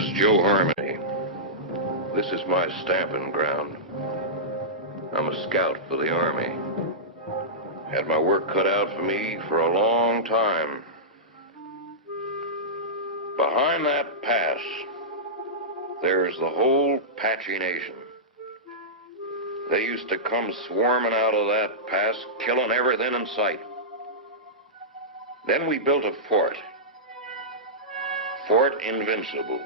is Joe Harmony. This is my stamping ground. I'm a scout for the Army. Had my work cut out for me for a long time. Behind that pass, there's the whole Apache Nation. They used to come swarming out of that pass, killing everything in sight. Then we built a fort. Fort Invincible.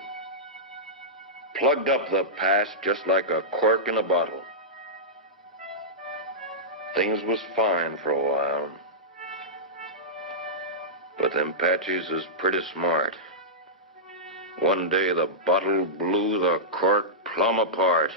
Plugged up the pass just like a cork in a bottle. Things was fine for a while. But them Apaches is pretty smart. One day the bottle blew the cork plumb apart.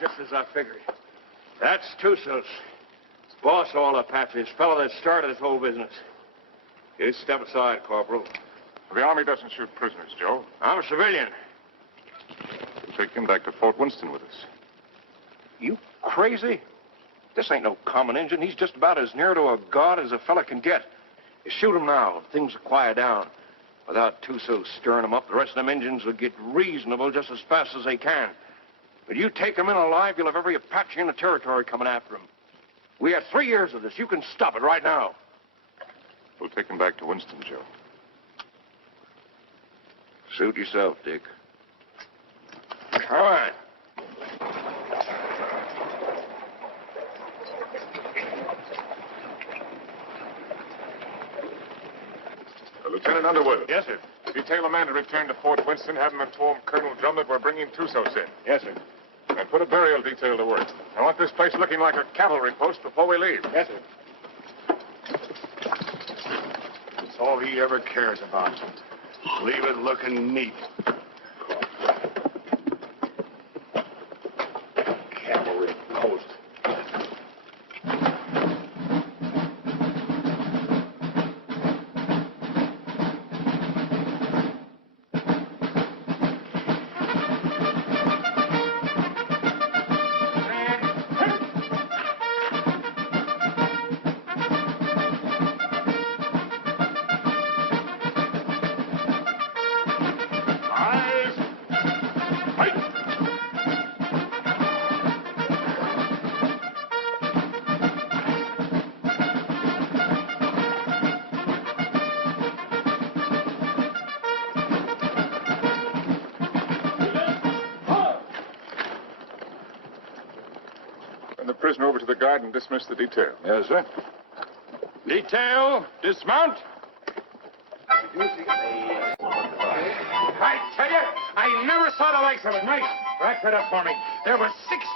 Just as I figured. That's Tussos. Boss of all Apaches, fellow that started this whole business. You step aside, Corporal. The Army doesn't shoot prisoners, Joe. I'm a civilian. We'll take him back to Fort Winston with us. You crazy? This ain't no common Injun. He's just about as near to a god as a fella can get. You shoot him now, things will quiet down. Without Tussos stirring them up, the rest of them Injuns will get reasonable just as fast as they can. But you take him in alive, you'll have every Apache in the territory coming after him. We had 3 years of this. You can stop it right now. We'll take him back to Winston, Joe. Suit yourself, Dick. All right. Lieutenant Underwood. Yes, sir. Detail a man to return to Fort Winston. Have him inform Colonel Drum that we're bringing Tussos in. Yes, sir. And put a burial detail to work. I want this place looking like a cavalry post before we leave. Yes, sir. That's all he ever cares about. Leave it looking neat. Cavalry post. Prisoner over to the guard and dismiss the detail. Yes, sir. Detail, dismount. I tell you, I never saw the likes of it. Nice. Rack that up for me. There were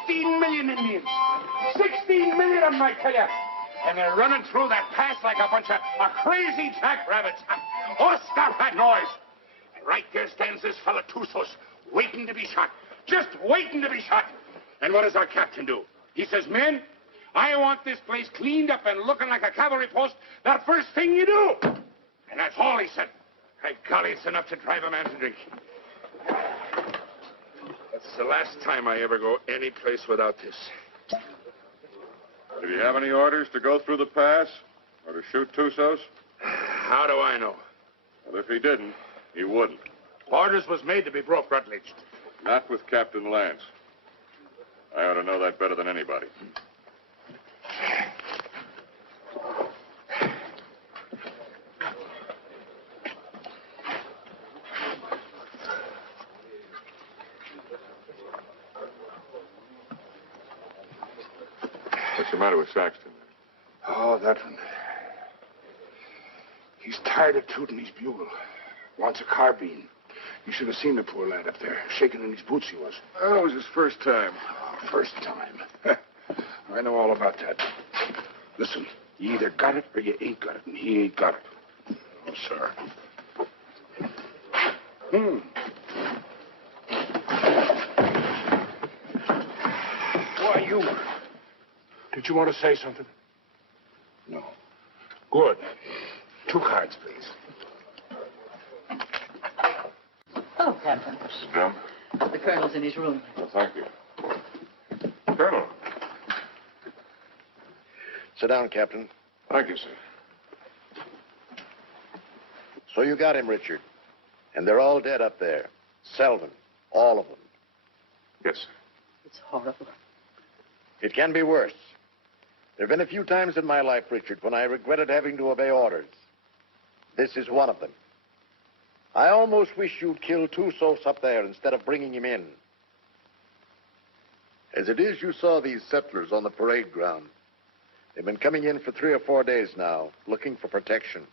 16 million Indians. 16 million of them, I tell you. And they're running through that pass like a bunch of crazy jackrabbits. Oh, stop that noise. Right there stands this fella Tussos, waiting to be shot. Just waiting to be shot. And what does our captain do? He says, men, I want this place cleaned up and looking like a cavalry post the first thing you do. And that's all he said. By golly, it's enough to drive a man to drink. That's the last time I ever go any place without this. Did you have any orders to go through the pass? Or to shoot Tussos? How do I know? Well, if he didn't, he wouldn't. Orders was made to be broke, Rutledge. Not with Captain Lance. I ought to know that better than anybody. What's the matter with Saxton? Oh, that one. He's tired of tooting his bugle. Wants a carbine. You should have seen the poor lad up there. Shaking in his boots he was. Oh, it was his first time. Oh, first time. I know all about that. Listen, you either got it or you ain't got it, and he ain't got it. Oh, sir. Why, you... Did you want to say something? No. Good. 2 cards, please. Oh, Captain. Mrs. Drum? The colonel's in his room. Well, thank you. Colonel. Sit down, Captain. Thank you, sir. So you got him, Richard. And they're all dead up there. Selden. All of them. Yes, sir. It's horrible. It can be worse. There have been a few times in my life, Richard, when I regretted having to obey orders. This is one of them. I almost wish you'd killed Tussos up there instead of bringing him in. As it is, you saw these settlers on the parade ground. They've been coming in for 3 or 4 days now, looking for protection.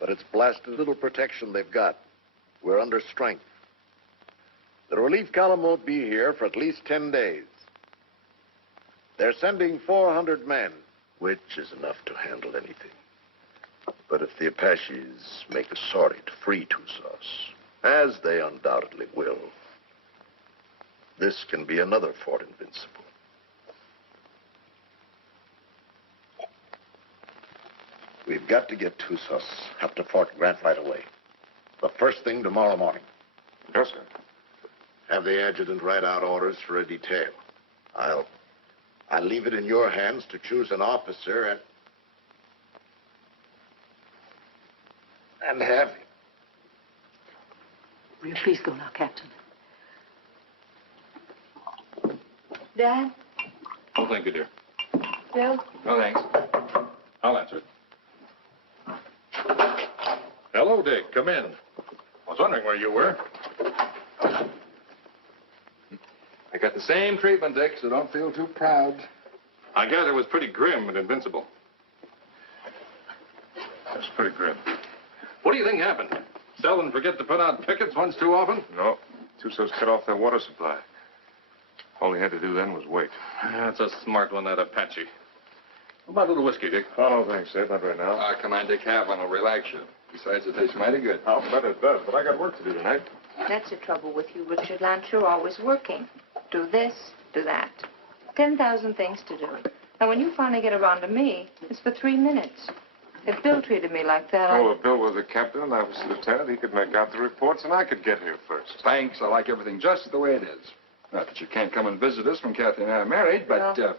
But it's blasted little protection they've got. We're under strength. The relief column won't be here for at least 10 days. They're sending 400 men, which is enough to handle anything. But if the Apaches make a sortie to free Tussos, as they undoubtedly will, this can be another Fort Invincible. We've got to get Tussos up to Fort Grant right away. The first thing tomorrow morning. Yes, sir. Have the adjutant write out orders for a detail. I'll leave it in your hands to choose an officer and have him. Will you please go now, Captain? Dad? Oh, thank you, dear. Bill? No, thanks. I'll answer it. Hello, Dick. Come in. I was wondering where you were. I got the same treatment, Dick, so don't feel too proud. I gather it was pretty grim and invincible. That's pretty grim. What do you think happened? Selden forget to put out pickets once too often? No. Tussos cut off their water supply. All he had to do then was wait. That's a smart one, that Apache. What about a little whiskey, Dick? Oh, no, thanks, Ed. Not right now. Come on, Dick. Have one. It'll relax you. Besides, it tastes mighty good. I'll bet it does, but I got work to do tonight. That's the trouble with you, Richard Lance. You're always working. Do this, do that. 10,000 things to do. And when you finally get around to me, it's for 3 minutes. If Bill treated me like that, Oh, if Bill was a captain and I was a lieutenant, he could make out the reports and I could get here first. Thanks. I like everything just the way it is. Not that you can't come and visit us when Kathy and I are married, but, Well,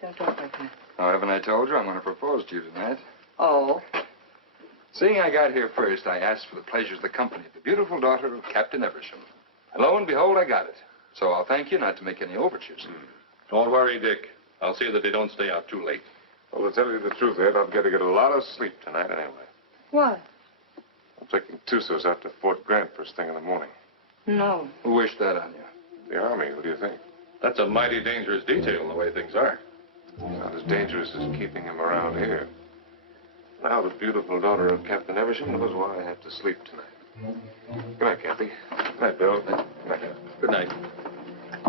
don't talk like that. oh, haven't I told you I'm going to propose to you tonight? Oh, Seeing I got here first, I asked for the pleasures of the company of the beautiful daughter of Captain Eversham. And lo and behold, I got it. So I'll thank you not to make any overtures. Don't worry, Dick. I'll see that they don't stay out too late. Well, to tell you the truth, Ed, I've got to get a lot of sleep tonight anyway. what? I'm taking Tussos out to Fort Grant first thing in the morning. No. Who wished that on you? The Army, what do you think? That's a mighty dangerous detail, the way things are. Not as dangerous as keeping him around here. Now the beautiful daughter of Captain Eversham knows why I have to sleep tonight. Good night, Kathy. Good night, Bill. Good night. Good night.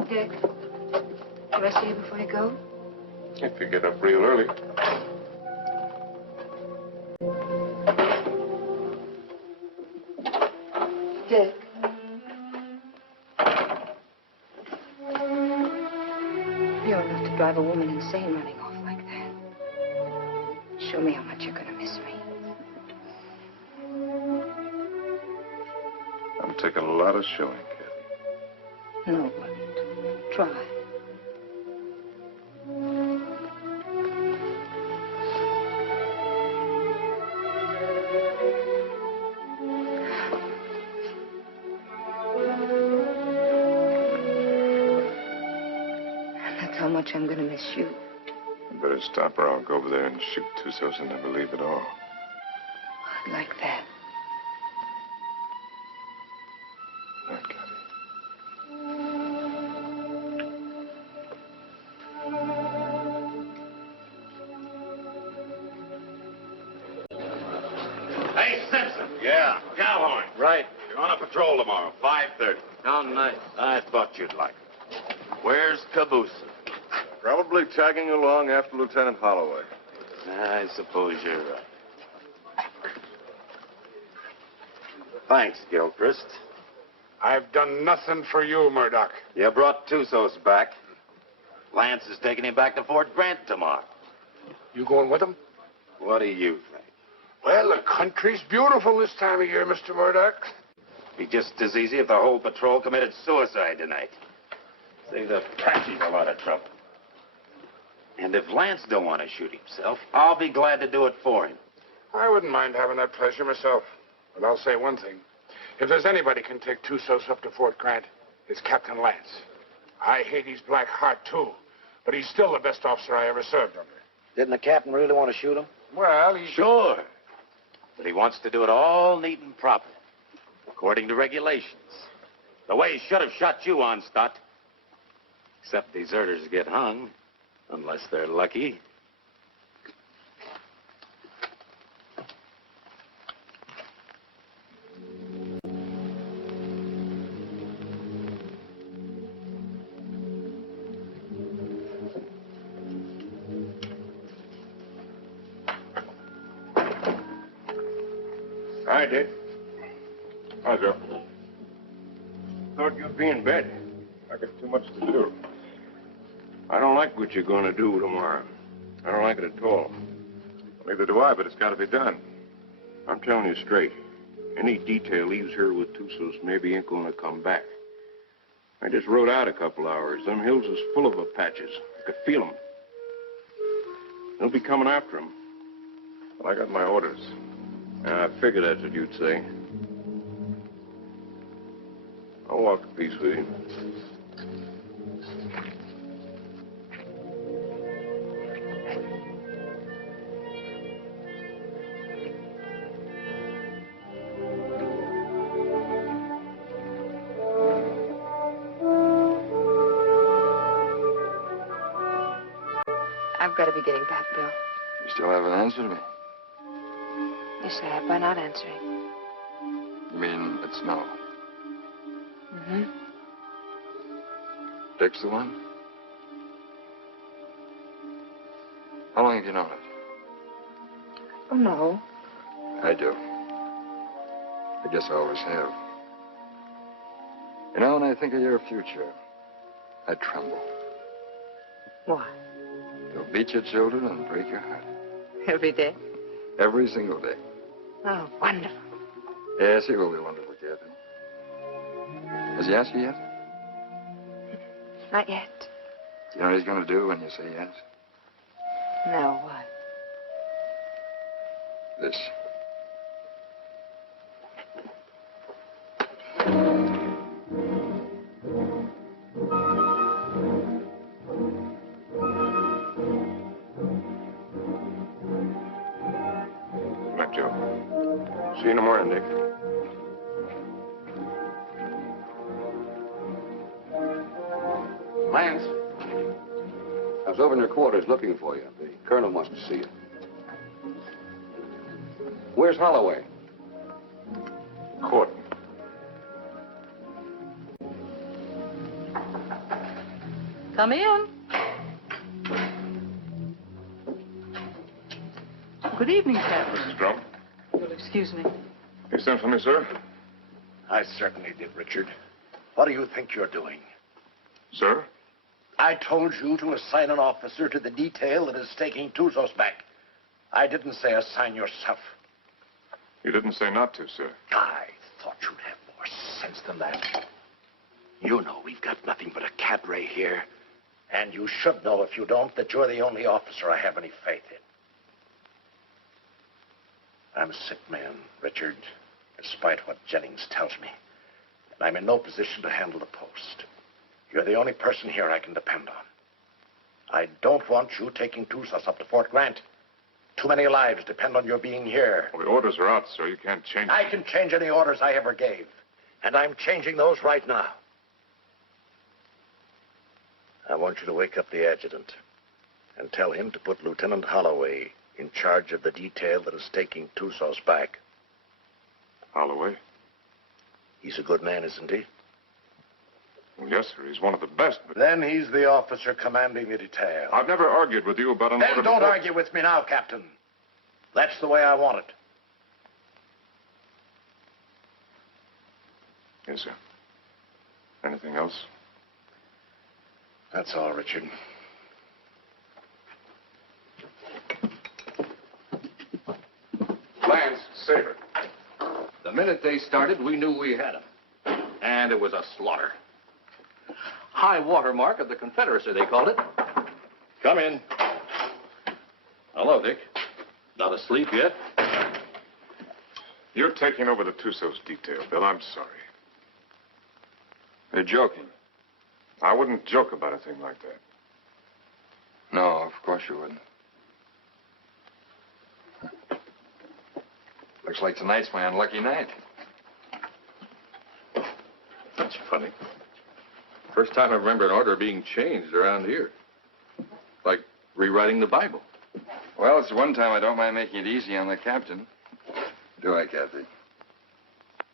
Dick, do I see you before you go? If you get up real early. Dick. You're enough to drive a woman insane running off like that. Show me how much you're going to miss me. I'm taking a lot of showing, Kathy. No, it wouldn't. Try. much I'm going to miss you. You better stop or I'll go over there and shoot Tussos and never leave at all. I'd like that. Good night, Kathy. Hey, Simpson. Yeah? Cowhorn. Right. You're on a patrol tomorrow, 5:30. How nice. I thought you'd like it. Where's Caboose? Probably tagging along after Lieutenant Holloway. I suppose you're right. Thanks, Gilchrist. I've done nothing for you, Murdoch. You brought Tussos back. Lance is taking him back to Fort Grant tomorrow. You going with him? What do you think? Well, the country's beautiful this time of year, Mr. Murdoch. Be just as easy if the whole patrol committed suicide tonight. Save the Apaches a lot of trouble. And if Lance don't want to shoot himself, I'll be glad to do it for him. I wouldn't mind having that pleasure myself. But I'll say one thing. If there's anybody can take Tussos up to Fort Grant, it's Captain Lance. I hate his black heart, too. But he's still the best officer I ever served under. Didn't the captain really want to shoot him? Well, he... Sure. But he wants to do it all neat and proper, according to regulations. The way he should have shot you on, Stott. Except deserters get hung, unless they're lucky. Hi, Dick. Hi, Joe. Thought you'd be in bed. I got too much to do. I don't like what you're going to do tomorrow. I don't like it at all. Neither do I, but it's got to be done. I'm telling you straight. Any detail leaves here with Tussos maybe ain't going to come back. I just rode out a couple hours. Them hills is full of Apaches. I could feel them. They'll be coming after him. But I got my orders. I figured that's what you'd say. I'll walk a piece with you. I've got to be getting back, Bill. You still haven't answered me. Yes, I have by not answering. You mean it's no? Mm-hmm. Dick's the one? How long have you known it? Oh, no. I do. I guess I always have. You know, when I think of your future, I tremble. Why? You'll beat your children and break your heart. Every day? Every single day. Oh, wonderful. Yes, he will be wonderful, Kathy. Has he asked you yet? Not yet. You know what he's going to do when you say yes? No, what? This. Good night, Joe. See you in the morning, Dick. Lance, I was over in your quarters looking for you. The colonel wants to see you. Where's Holloway? Court. Come in. Good evening, Captain. Mrs. Trump. You'll excuse me. You sent for me, sir? I certainly did, Richard. What do you think you're doing? Sir? I told you to assign an officer to the detail that is taking Tussos back. I didn't say assign yourself. You didn't say not to, sir. I thought you'd have more sense than that. You know we've got nothing but a cadre here. And you should know, if you don't, that you're the only officer I have any faith in. I'm a sick man, Richard, despite what Jennings tells me. And I'm in no position to handle the post. You're the only person here I can depend on. I don't want you taking Tusas up to Fort Grant. Too many lives depend on your being here. Well, the orders are out, sir. You can't change them. I can change any orders I ever gave. And I'm changing those right now. I want you to wake up the adjutant and tell him to put Lieutenant Holloway in charge of the detail that is taking Tusas back. Holloway? He's a good man, isn't he? Well, yes, sir. He's one of the best, but... Then he's the officer commanding the detail. I've never argued with you about an order... Then don't argue with me now, Captain. That's the way I want it. Yes, sir. Anything else? That's all, Richard. Lance, Saber. The minute they started, we knew we had them. And it was a slaughter. High water mark of the Confederacy, they called it. Come in. Hello, Dick. Not asleep yet? You're taking over the Tussos detail, Bill. I'm sorry. You're joking. I wouldn't joke about a thing like that. No, of course you wouldn't. Looks like tonight's my unlucky night. That's funny. First time I remember an order being changed around here. Like rewriting the Bible. Well, it's the one time I don't mind making it easy on the captain. Do I, Kathy?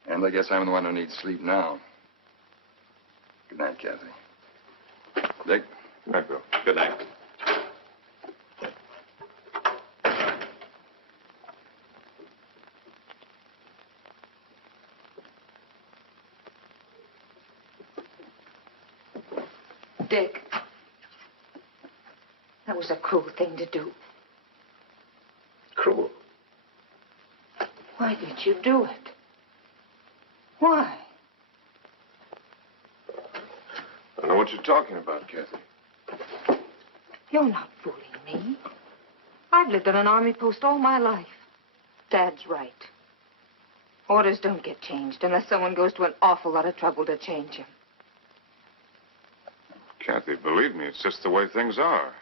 And I guess I'm the one who needs sleep now. Good night, Kathy. Dick? Good night, Bill. Good night. Dick, that was a cruel thing to do. Cruel. Why did you do it? Why? I don't know what you're talking about, Kathy. You're not fooling me. I've lived on an army post all my life. Dad's right. Orders don't get changed unless someone goes to an awful lot of trouble to change them. Kathy, believe me, it's just the way things are.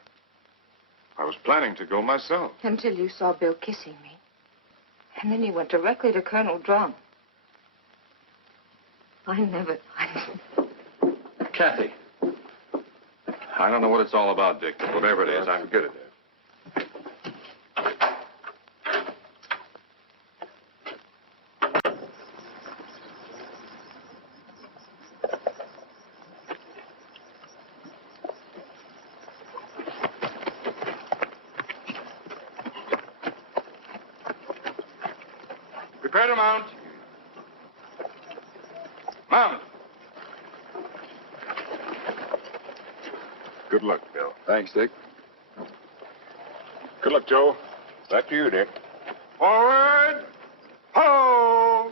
I was planning to go myself. Until you saw Bill kissing me. And then you went directly to Colonel Drum. Kathy. I don't know what it's all about, Dick, but whatever it is, I'm good at it. Prepare to mount. Mount. Good luck, Bill. Thanks, Dick. Good luck, Joe. Back to you, Dick. Forward. Ho!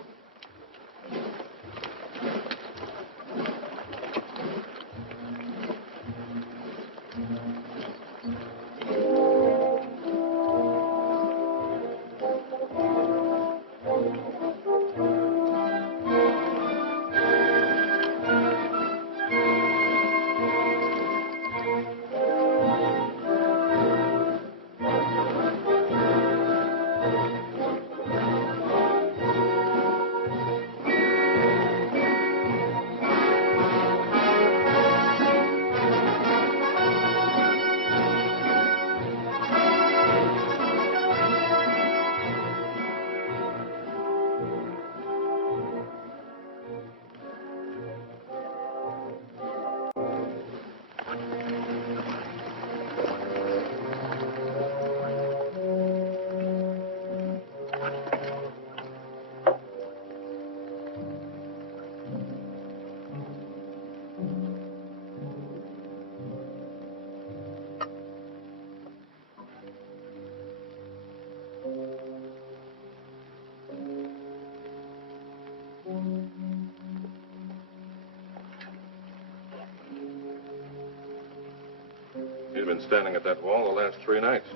He's been standing at that wall the last 3 nights.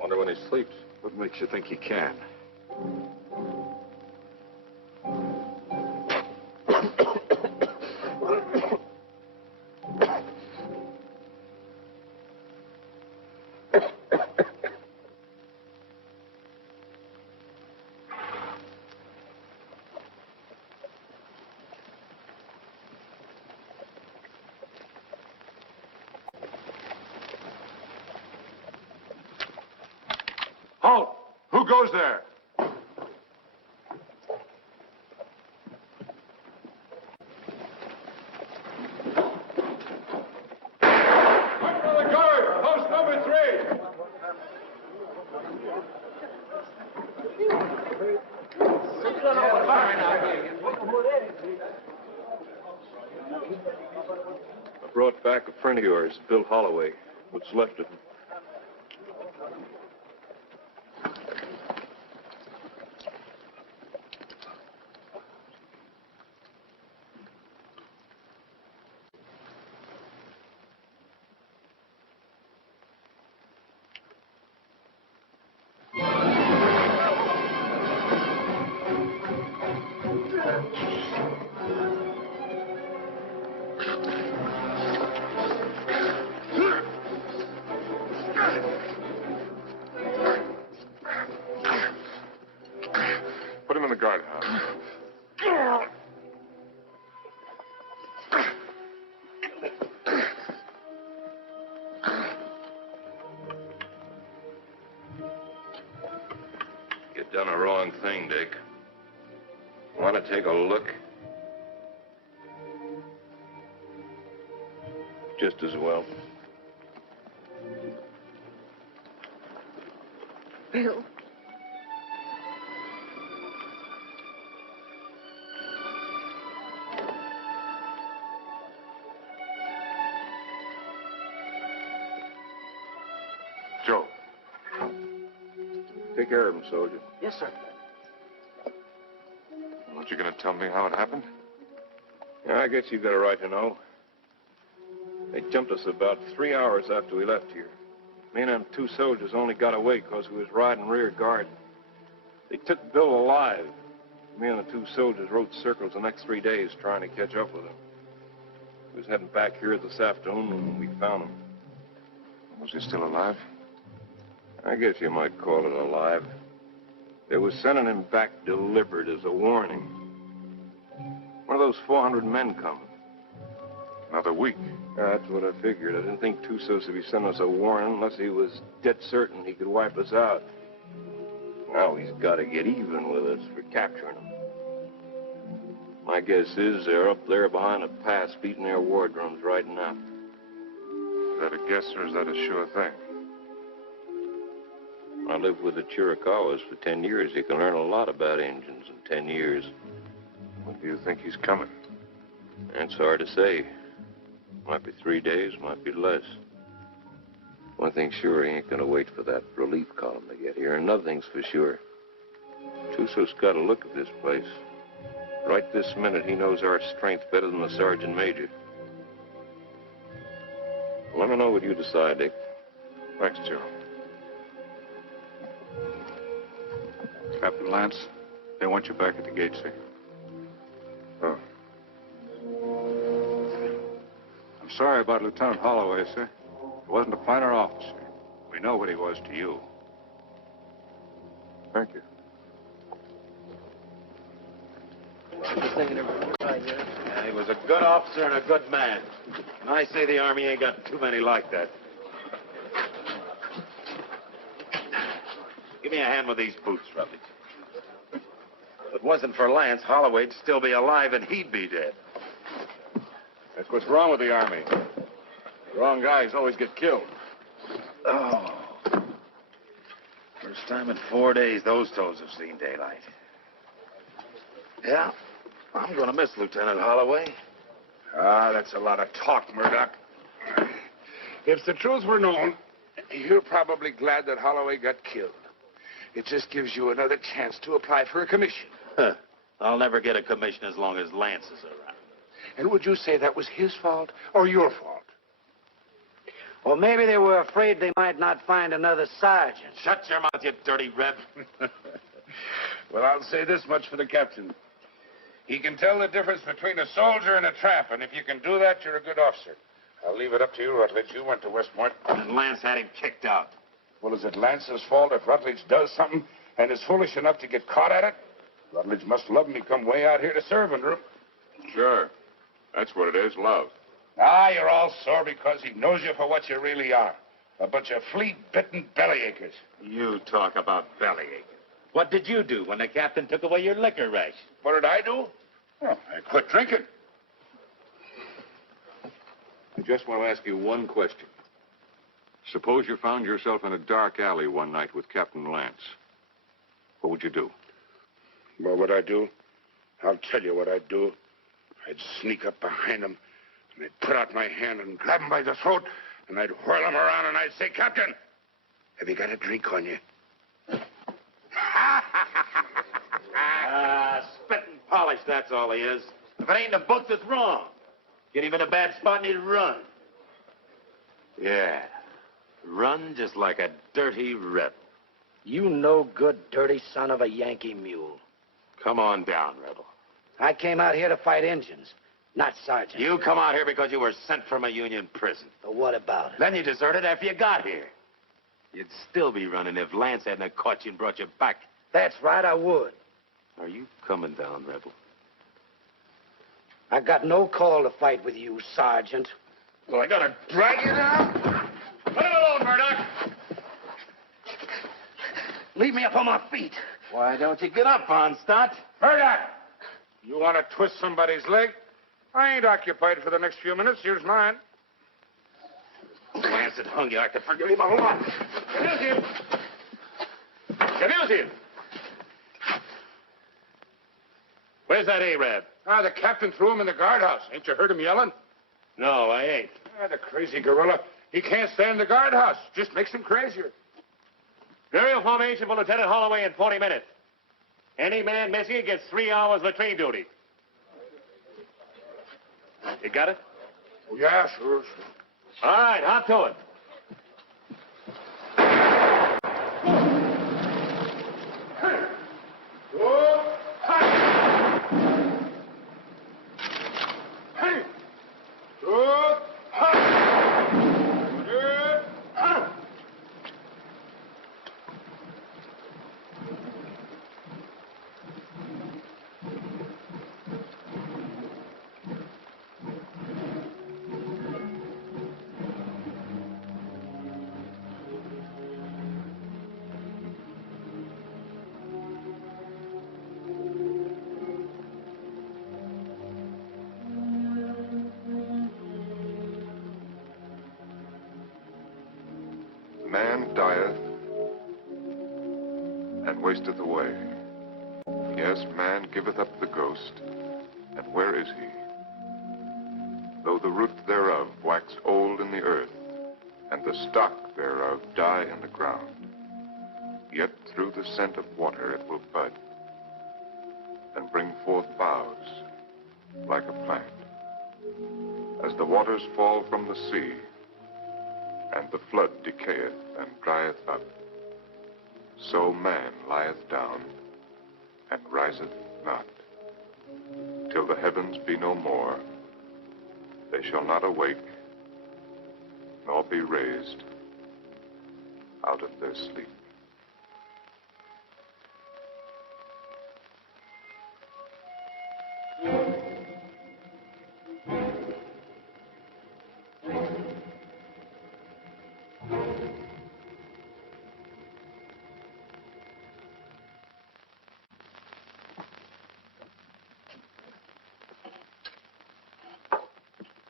Wonder when he sleeps. What makes you think he can? Who goes there? Under the guard, post number 3. I brought back a friend of yours, Bill Holloway. What's left of him. Put him in the guardhouse. You've done a wrong thing, Dick. Want to take a look? Just as well. Bill. Joe. Take care of him, soldier. Yes, sir. Aren't you going to tell me how it happened? Yeah, I guess you've got a right to know. They jumped us about 3 hours after we left here. Me and them 2 soldiers only got away because we was riding rear guard. They took Bill alive. Me and the 2 soldiers rode circles the next 3 days trying to catch up with him. We was heading back here this afternoon when we found him. Was he still alive? I guess you might call it alive. They was sending him back delivered as a warning. One of those 400 men coming. Another week? That's what I figured. I didn't think Tussos would be sending us a warning unless he was dead certain he could wipe us out. Now he's got to get even with us for capturing him. My guess is they're up there behind a pass beating their war drums right now. Is that a guess or is that a sure thing? I lived with the Chiricahuas for 10 years. You can learn a lot about Indians in 10 years. When do you think he's coming? It's hard to say. Might be 3 days, might be less. One thing's sure, he ain't gonna wait for that relief column to get here. Another thing's for sure. Tussos got a look at this place. Right this minute, he knows our strength better than the sergeant major. Let me know what you decide, Dick. Thanks, Joe. Captain Lance, they want you back at the gate, sir. Oh. I'm sorry about Lieutenant Holloway, sir. He wasn't a finer officer. We know what he was to you. Thank you. Yeah, he was a good officer and a good man. And I say the Army ain't got too many like that. Give me a hand with these boots, Rutledge. If it wasn't for Lance, Holloway'd still be alive and he'd be dead. That's what's wrong with the Army. The wrong guys always get killed. Oh. First time in 4 days those toes have seen daylight. Yeah, I'm going to miss Lieutenant Holloway. Ah, that's a lot of talk, Murdoch. If the truth were known, you're probably glad that Holloway got killed. It just gives you another chance to apply for a commission. I'll never get a commission as long as Lance is around. And would you say that was his fault or your fault? Well, maybe they were afraid they might not find another sergeant. Shut your mouth, you dirty reb. Well, I'll say this much for the captain. He can tell the difference between a soldier and a tramp, and if you can do that, you're a good officer. I'll leave it up to you, Rutledge. You went to Westmort. And Lance had him kicked out. Well, is it Lance's fault if Rutledge does something and is foolish enough to get caught at it? Rutledge must love me come way out here to serve under him. Sure. That's what it is, love. Ah, you're all sore because he knows you for what you really are. A bunch of flea-bitten bellyachers. You talk about bellyaching. What did you do when the captain took away your liquor ration? What did I do? Oh, I quit drinking. I just want to ask you one question. Suppose you found yourself in a dark alley one night with Captain Lance. What would you do? What would I do? I'll tell you what I'd do. I'd sneak up behind him, and I'd put out my hand and grab him by the throat, and I'd whirl him around, and I'd say, Captain, have you got a drink on you? Spit and polish, that's all he is. If it ain't in the books, it's wrong. Get him in a bad spot and he'd run. Yeah, run just like a dirty rebel. You no good, dirty son of a Yankee mule. Come on down, rebel. I came out here to fight Injuns, not sergeant. You come out here because you were sent from a Union prison. But what about it? Then you deserted after you got here. You'd still be running if Lance hadn't caught you and brought you back. That's right, I would. Are you coming down, rebel? I got no call to fight with you, Sergeant. Well, I gotta drag you now? Let him alone, Murdoch! Leave me up on my feet. Why don't you get up, Onstott? Murdoch! You want to twist somebody's leg? I ain't occupied for the next few minutes. Here's mine. Lance had hung you. I could forgive him. Hold on. Abuse him. Abuse him. Where's that Arab? The captain threw him in the guardhouse. Ain't you heard him yelling? No, I ain't. The crazy gorilla. He can't stand in the guardhouse. Just makes him crazier. Burial formation for Lieutenant Holloway in 40 minutes. Any man missing gets 3 hours latrine duty. You got it? Oh, yeah, sure. All right, hop to it. Man dieth and wasteth away. Yes, man giveth up the ghost, and where is he? Though the root thereof wax old in the earth, and the stock thereof die in the ground, yet through the scent of water it will bud, and bring forth boughs like a plant. As the waters fall from the sea, and the flood decayeth and drieth up, so man lieth down and riseth not. Till the heavens be no more, they shall not awake, nor be raised out of their sleep.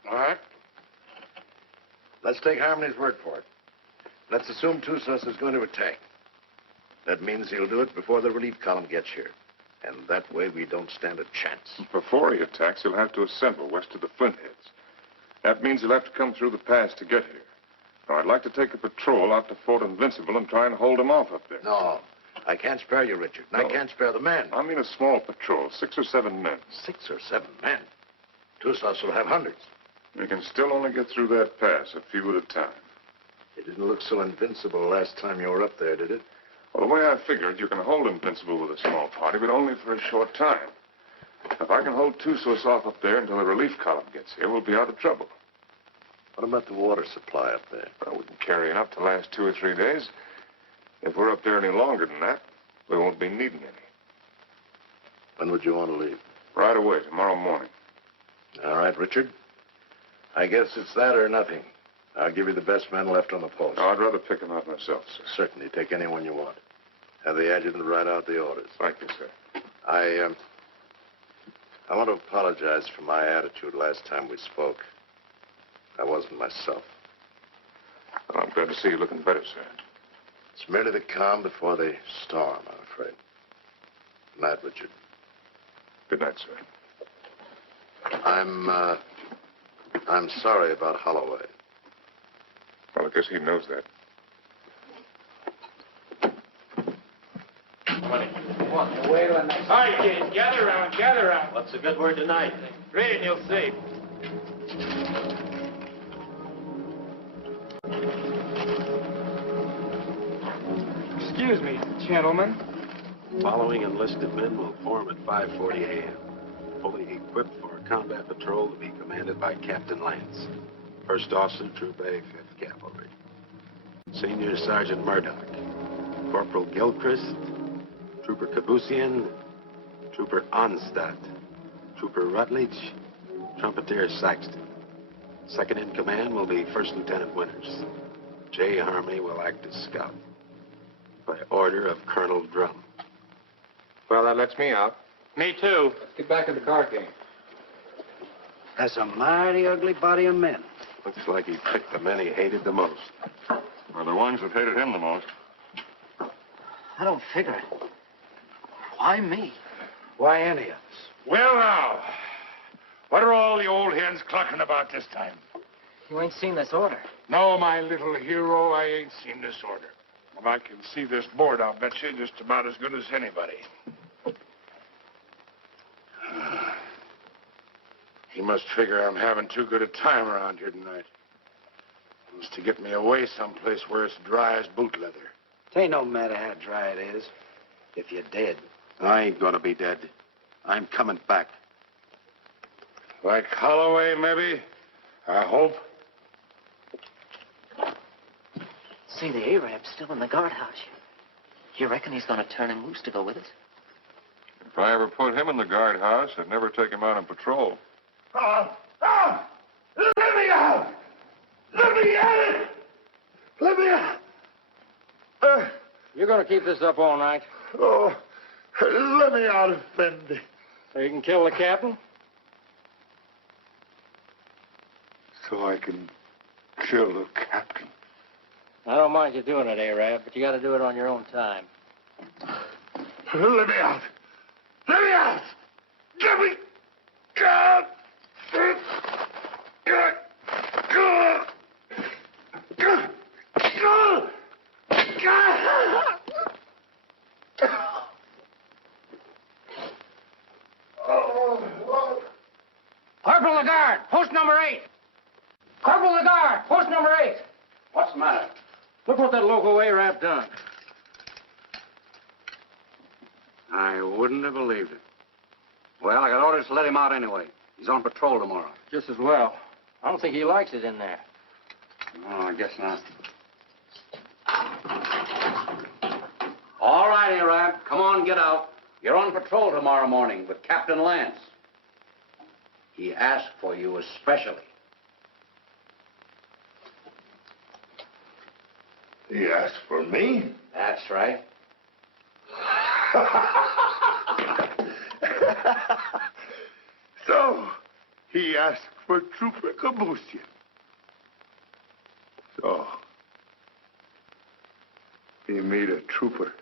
All right. Let's take Harmony's word for it. Let's assume Tussos is going to attack. That means he'll do it before the relief column gets here. And that way we don't stand a chance. Before he attacks, he'll have to assemble west of the Flintheads. That means he'll have to come through the pass to get here. Now, I'd like to take a patrol out to Fort Invincible and try and hold him off up there. No, I can't spare you, Richard. And No. I can't spare the men. I mean a small patrol, 6 or 7 men. 6 or 7 men. Tussos will have hundreds. We can still only get through that pass, a few at a time. It didn't look so invincible last time you were up there, did it? Well, the way I figured, you can hold Invincible with a small party, but only for a short time. If I can hold Tussos off up there until the relief column gets here, we'll be out of trouble. What about the water supply up there? Well, we can carry enough to last 2 or 3 days. If we're up there any longer than that, we won't be needing any. When would you want to leave? Right away, tomorrow morning. All right, Richard. I guess it's that or nothing. I'll give you the best men left on the post. No, I'd rather pick them out myself, sir. Certainly, take anyone you want. Have the adjutant write out the orders. Thank you, sir. I want to apologize for my attitude last time we spoke. I wasn't myself. Well, I'm glad to see you looking better, sir. It's merely the calm before the storm, I'm afraid. Good night, Richard. Good night, sir. I'm sorry about Holloway. Well, I guess he knows that. Wait till next. All right, kids, gather around, gather around. What's the good word tonight? Read and you'll see. Excuse me, gentlemen. Following enlisted men will form at 5:40 a.m. Fully equipped for a combat patrol to be commanded by Captain Lance, First Officer, Troop A, 5th Cavalry. Senior Sergeant Murdoch, Corporal Gilchrist, Trooper Kabusian, Trooper Onstadt, Trooper Rutledge, Trumpeter Saxton. Second in command will be First Lieutenant Winters. J. Harmony will act as scout. By order of Colonel Drum. Well, that lets me out. Me too. Let's get back to the card game. That's a mighty ugly body of men. Looks like he picked the men he hated the most. Well, the ones that hated him the most. I don't figure it. Why me? Why any of us? Well, now, what are all the old hens clucking about this time? You ain't seen this order. No, my little hero, I ain't seen this order. And I can see this board, I'll bet you, just about as good as anybody. He must figure I'm having too good a time around here tonight. He wants to get me away someplace where it's dry as boot leather. It ain't no matter how dry it is. If you're dead. I ain't gonna be dead. I'm coming back. Like Holloway, maybe? I hope. See, the Arab's still in the guardhouse. You reckon he's gonna turn him loose to go with us? If I ever put him in the guardhouse, I'd never take him out on patrol. Let me out! Let me out! Let me out! You're going to keep this up all night? Oh, let me out, Effendi. So you can kill the captain? So I can kill the captain. I don't mind you doing it, Arab, but you got to do it on your own time. Let me out! Let me out! Get me! God! God! God! God! God! God! Corporal Lagarde, post number 8. Corporal Lagarde, post number 8. What's the matter? Look what that local Arab done. I wouldn't have believed it. Well, I got orders to let him out anyway. He's on patrol tomorrow. Just as well. I don't think he likes it in there. Oh, I guess not. All right, Arab. Come on, get out. You're on patrol tomorrow morning with Captain Lance. He asked for you especially. He asked for me? That's right. So, he asked for Trooper Kabusian. So, he made a trooper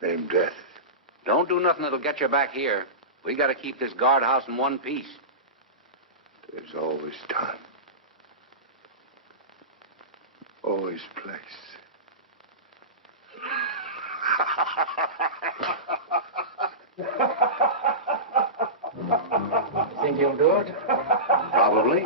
named Death. Don't do nothing that'll get you back here. We got to keep this guardhouse in one piece. There's always time. Always place. Think you'll do it? Probably.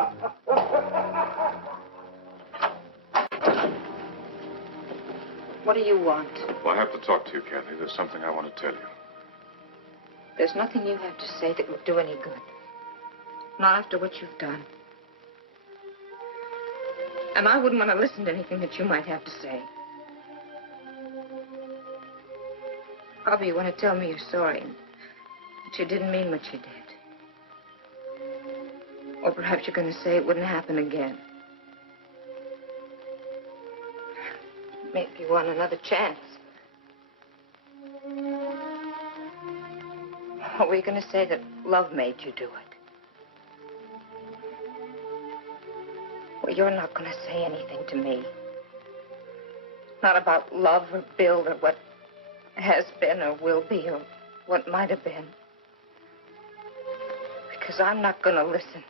What do you want? Well, I have to talk to you, Kathy. There's something I want to tell you. There's nothing you have to say that would do any good. Not after what you've done. And I wouldn't want to listen to anything that you might have to say. Probably you want to tell me you're sorry, and that you didn't mean what you did. Or perhaps you're going to say it wouldn't happen again. Maybe you want another chance. Or were you going to say that love made you do it? Well, you're not going to say anything to me. Not about love or Bill or what has been or will be or what might have been. Because I'm not going to listen.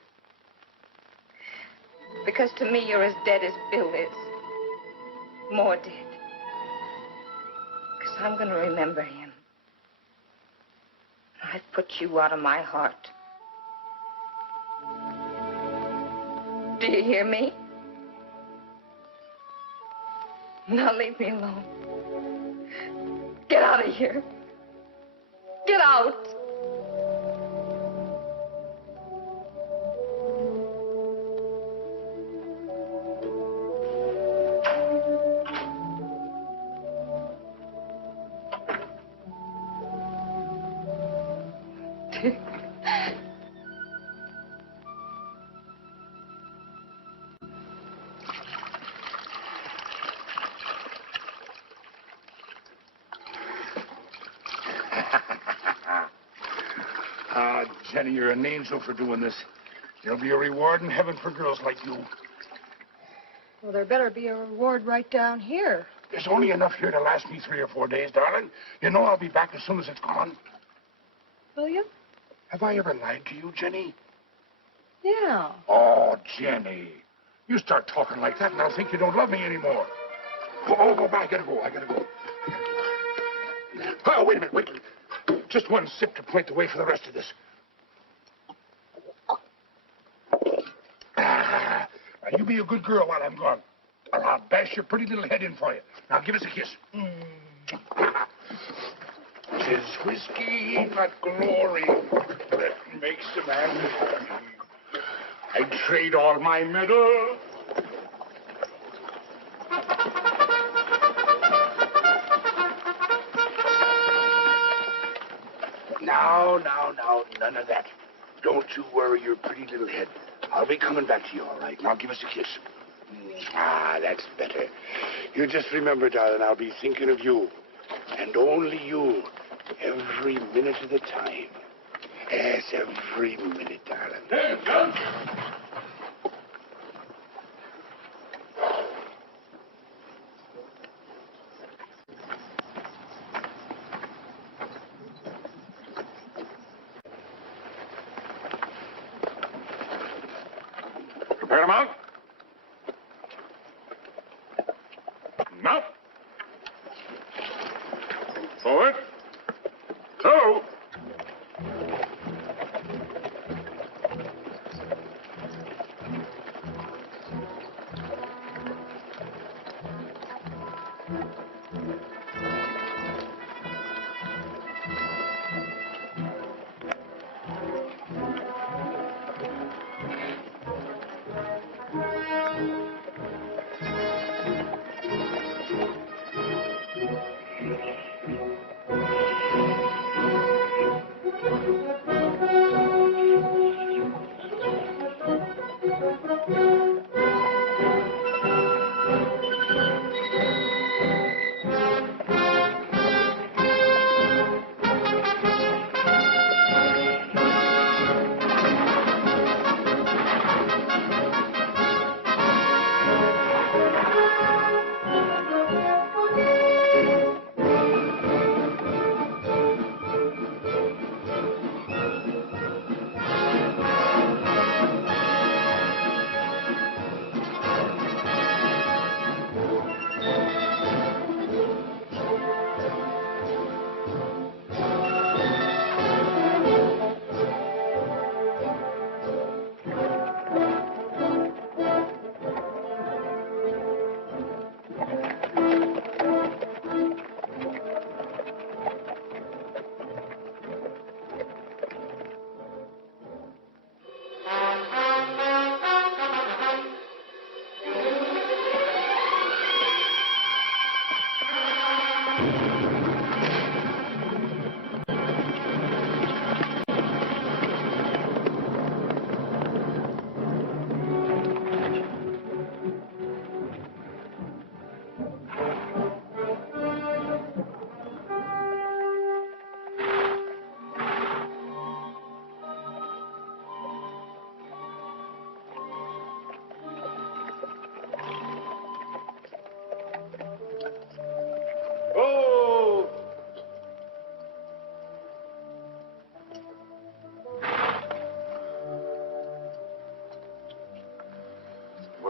Because to me, you're as dead as Bill is. More dead. Because I'm going to remember him. I've put you out of my heart. Do you hear me? Now leave me alone. Get out of here. Get out. Ah, Jenny, you're an angel for doing this. There'll be a reward in heaven for girls like you. Well, there better be a reward right down here. There's only enough here to last me 3 or 4 days, darling. You know I'll be back as soon as it's gone. Will you? Have I ever lied to you, Jenny? Yeah. Oh, Jenny. You start talking like that and I'll think you don't love me anymore. Oh, I gotta go. Oh, wait a minute. Just one sip to point the way for the rest of this. Now, you be a good girl while I'm gone. Or I'll bash your pretty little head in for you. Now, give us a kiss. 'Tis whiskey, not glory, that makes a man happy. I'd trade all my medals. Now, none of that. Don't you worry your pretty little head. I'll be coming back to you, all right? Now give us a kiss. Ah, that's better. You just remember, darling, I'll be thinking of you. And only you. Every minute of the time. Yes, every minute, darling. Hey, John! Prepare them out. Mount. Forward. So.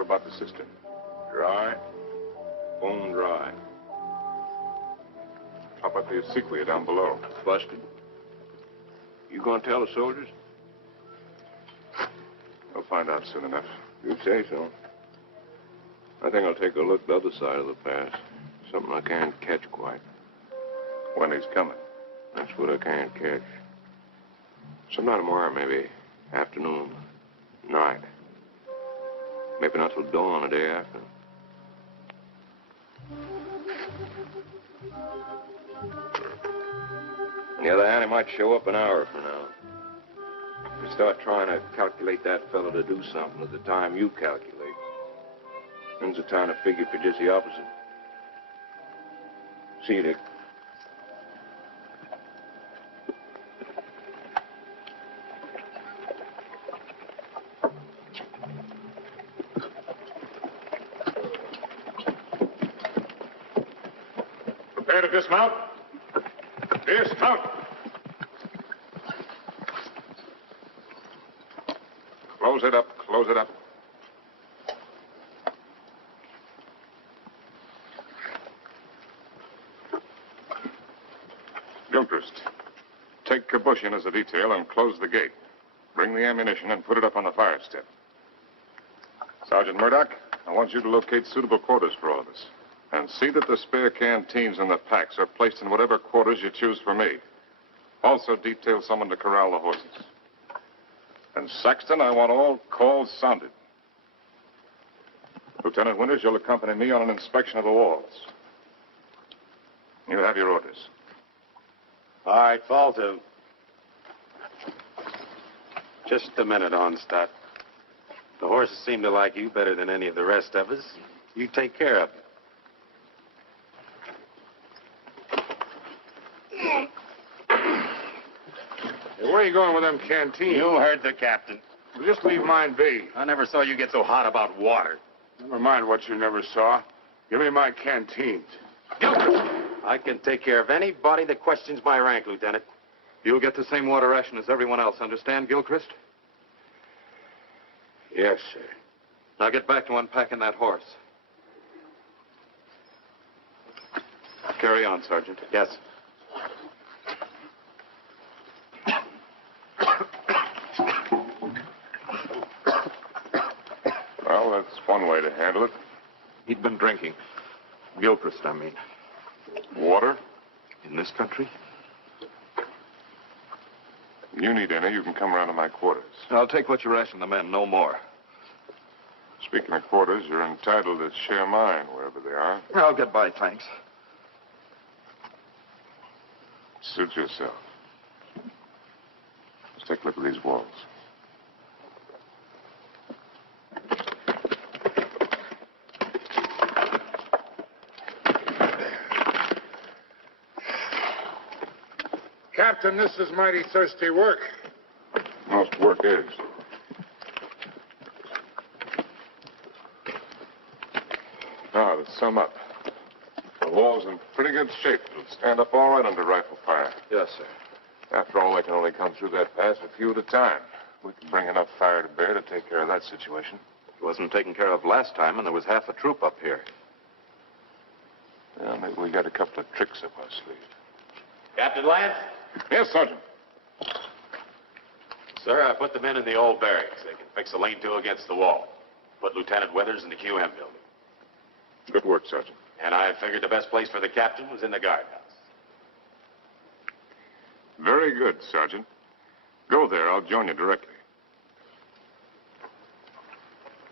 about the cistern? Dry? Bone dry. How about the acequia down below? Busted. You gonna tell the soldiers? We'll find out soon enough. You say so. I think I'll take a look the other side of the pass. Something I can't catch quite. When he's coming. That's what I can't catch. Sometime tomorrow, maybe. Afternoon. Night. Maybe not till dawn the day after. On the other hand, he might show up an hour from now. If you start trying to calculate that fellow to do something at the time you calculate, then's the time to figure for just the opposite. See you, Dick. Prepare to dismount. Dismount. Close it up. Close it up. Gilchrist, take Kabush in as a detail and close the gate. Bring the ammunition and put it up on the fire step. Sergeant Murdoch, I want you to locate suitable quarters for all of us. And see that the spare canteens and the packs are placed in whatever quarters you choose for me. Also detail someone to corral the horses. And Saxton, I want all calls sounded. Lieutenant Winters, you'll accompany me on an inspection of the walls. You have your orders. All right, fall to. Just a minute, Onstadt. The horses seem to like you better than any of the rest of us. You take care of them. Hey, where are you going with them canteens? You heard the captain. Well, just leave mine be. I never saw you get so hot about water. Never mind what you never saw. Give me my canteens. I can take care of anybody that questions my rank, Lieutenant. You'll get the same water ration as everyone else, understand, Gilchrist? Yes, sir. Now get back to unpacking that horse. Carry on, Sergeant. Yes. Well, that's one way to handle it. He'd been drinking. Gilchrist, I mean. Water? In this country? You need any, you can come around to my quarters. I'll take what you ration the men, no more. Speaking of quarters, you're entitled to share mine wherever they are. I'll get by, thanks. Suit yourself. Let's take a look at these walls. Captain, this is mighty thirsty work. Most work is. Now, to sum up. The wall's in pretty good shape. It'll stand up all right under rifle fire. Yes, sir. After all, they can only come through that pass a few at a time. We can bring enough fire to bear to take care of that situation. It wasn't taken care of last time, and there was half a troop up here. Well, maybe we got a couple of tricks up our sleeve. Captain Lance? Yes, Sergeant. Sir, I put the men in the old barracks. They can fix a lean-to against the wall. Put Lieutenant Withers in the QM building. Good work, Sergeant. And I figured the best place for the captain was in the guardhouse. Very good, Sergeant. Go there. I'll join you directly.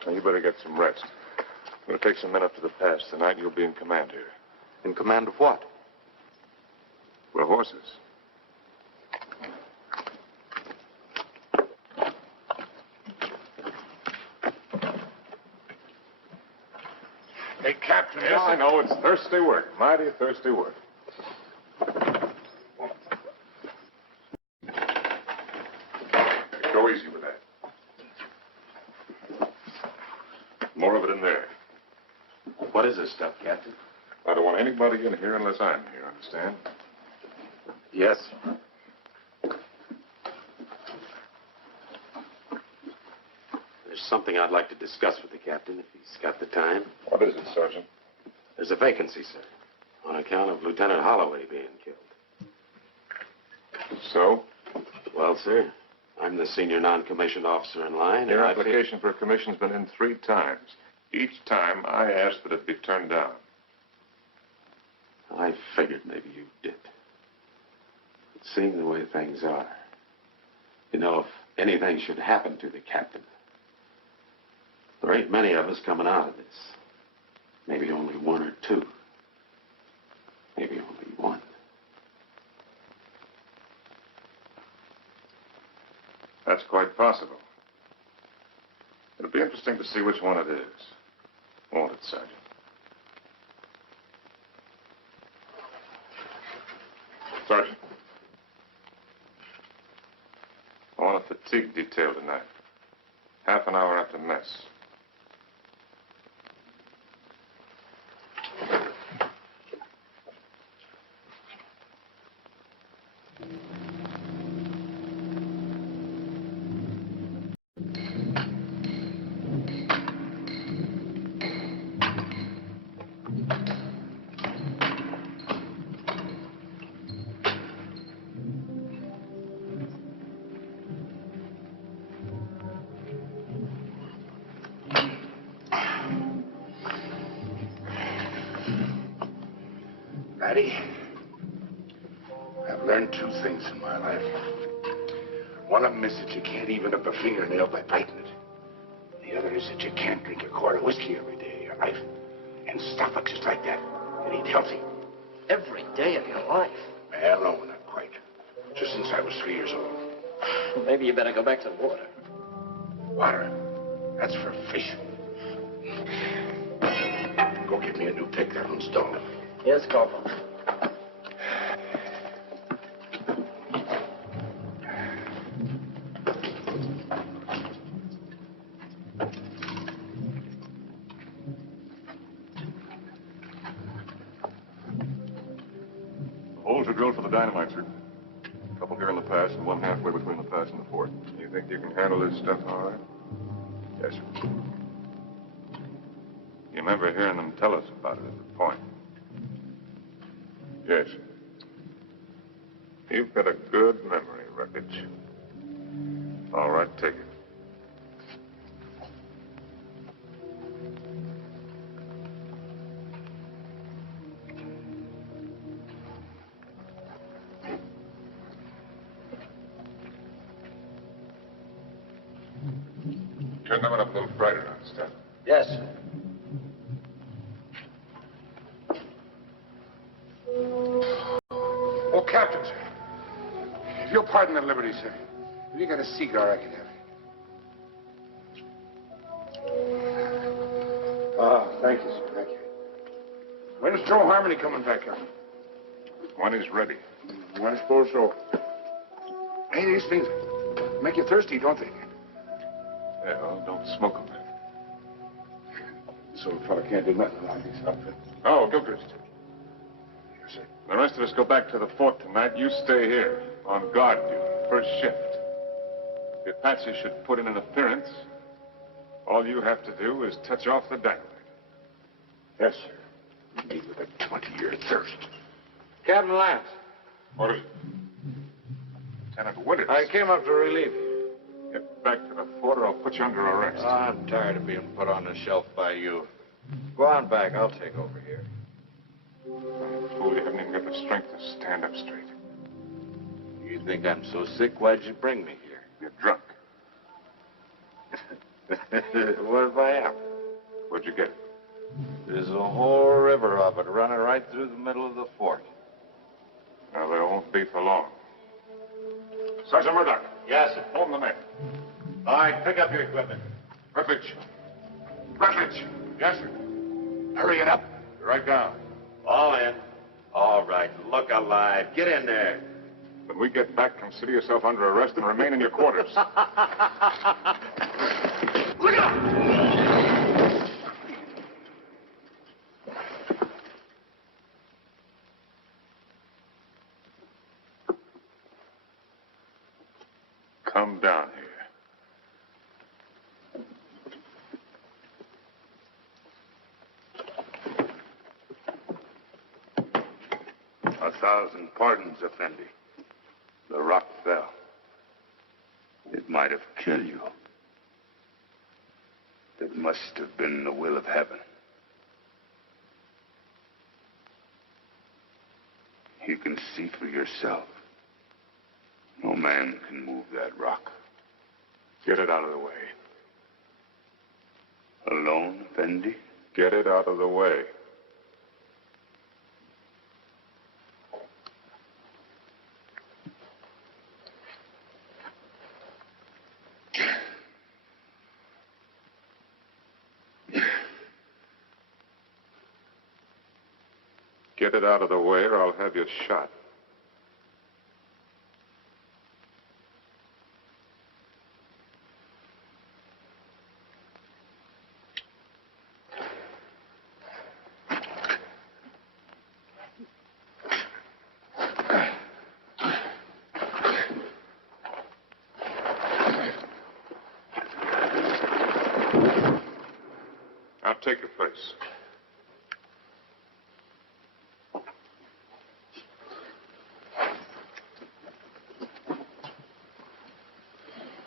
Now, you better get some rest. I'm going to take some men up to the pass tonight. You'll be in command here. In command of what? The horses. Hey, Captain. Yes, I know. It's thirsty work. Mighty thirsty work. Go easy with that. More of it in there. What is this stuff, Captain? I don't want anybody in here unless I'm here, understand? Yes. There's something I'd like to discuss with the captain, if he's got the time. What is it, Sergeant? There's a vacancy, sir, on account of Lieutenant Holloway being killed. So? Well, sir, I'm the senior non-commissioned officer in line. Your application for a commission's been in 3 times. Each time, I asked that it be turned down. I figured maybe you did. But seeing the way things are, you know, if anything should happen to the captain, there ain't many of us coming out of this. Maybe only 1 or 2. Maybe only 1. That's quite possible. It'll be interesting to see which one it is. Won't it, Sergeant? Sergeant. I want a fatigue detail tonight. Half an hour after mess. Laddie, I've learned 2 things in my life. One of them is that you can't even up a fingernail by biting it. The other is that you can't drink a quart of whiskey every day of your life and stop it just like that and eat healthy. Every day of your life? Well, no, not quite. Just since I was 3 years old. Well, maybe you better go back to the water. Water? That's for fish. Go get me a new pick. That one's dull. Yes, Corporal. Holes are drilled for the dynamite, sir. A couple here in the pass and one halfway between the pass and the fort. You think you can handle this stuff all right? Yes, sir. You remember hearing them tell us about it at the point? Yes. You've got a good memory, Wreckage. All right, take it. Turn that one up a little brighter, understand? Yes, sir. Oh, Captain, sir. If you'll pardon the liberty, sir. Have you got a cigar I can have? Ah, thank you, sir. Thank you. When's Joe Harmony coming back, Captain? When he's ready. I suppose so. Hey, these things make you thirsty, don't they? Yeah, well, don't smoke them. So a fella can't do nothing around these outfits. Oh, Gilchrist. Yes, sir. The rest of us go back to the fort tonight. You stay here on guard duty, first shift. If Patsy should put in an appearance, all you have to do is touch off the dynamite. Yes, sir. Me with a 20-year thirst. Captain Lance. What is it? Lieutenant Winters. I came up to relieve you. Get back to the fort or I'll put you under arrest. I'm tired of being put on the shelf by you. Go on back. I'll take over here. Fool, you haven't even got the strength to stand up straight. You think I'm so sick? Why'd you bring me here? You're drunk. What if I am? Where'd you get it? There's a whole river of it running right through the middle of the fort. Now, there won't be for long. Sergeant Murdoch. Yes, sir. Hold the men. All right, pick up your equipment. Rutledge. Rutledge. Yes, sir. Hurry it up. Right down. All in. All right, look alive. Get in there. When we get back, consider yourself under arrest and remain in your quarters. Look out! Come down here. 1,000 pardons, Effendi. The rock fell. It might have killed you. It must have been the will of heaven. You can see for yourself. No man can move that rock. Get it out of the way. Alone, Effendi? Get it out of the way. Get it out of the way or I'll have you shot. Now take your place.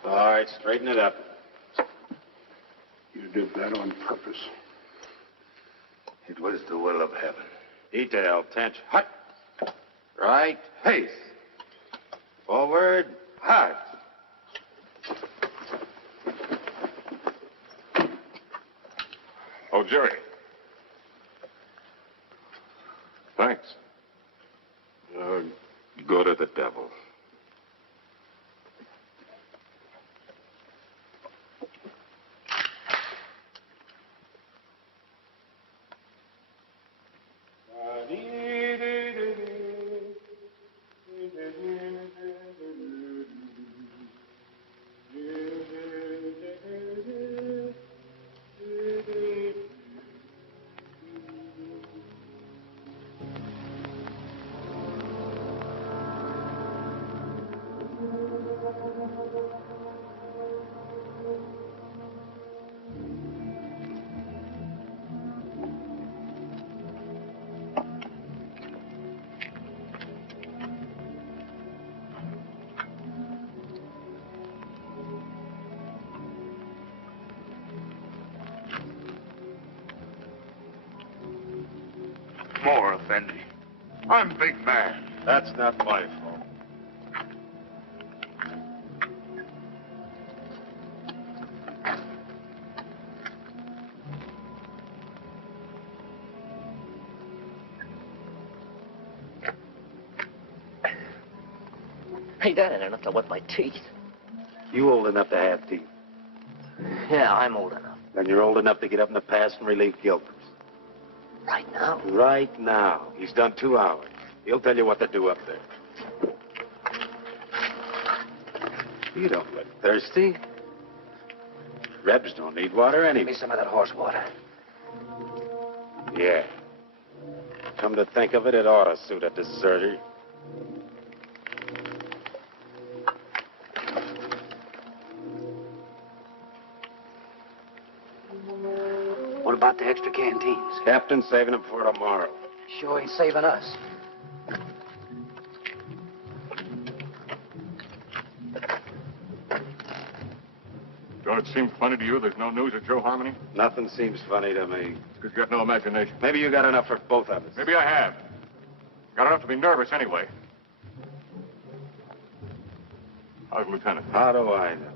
All right, straighten it up. You did that on purpose. It was the will of heaven. Detail, tension. Hut. Right. Pace. Forward. Hard. Oh, Jerry. Thanks. Go to the devil. More, Effendi. I'm big man. That's not my fault. Hey, that ain't enough to wet my teeth. You old enough to have teeth. Yeah, I'm old enough. Then you're old enough to get up in the past and relieve Gilchrist. Right now? Right now. He's done 2 hours. He'll tell you what to do up there. You don't look thirsty. Rebs don't need water Give anyway. me some of that horse water. Yeah. Come to think of it, it ought to suit a deserter. What about the extra canteens? Captain's saving them for tomorrow. Sure ain't saving us. Don't it seem funny to you there's no news of Joe Harmony? Nothing seems funny to me. It's because you got no imagination. Maybe you got enough for both of us. Maybe I have. Got enough to be nervous anyway. How's the Lieutenant? How do I know?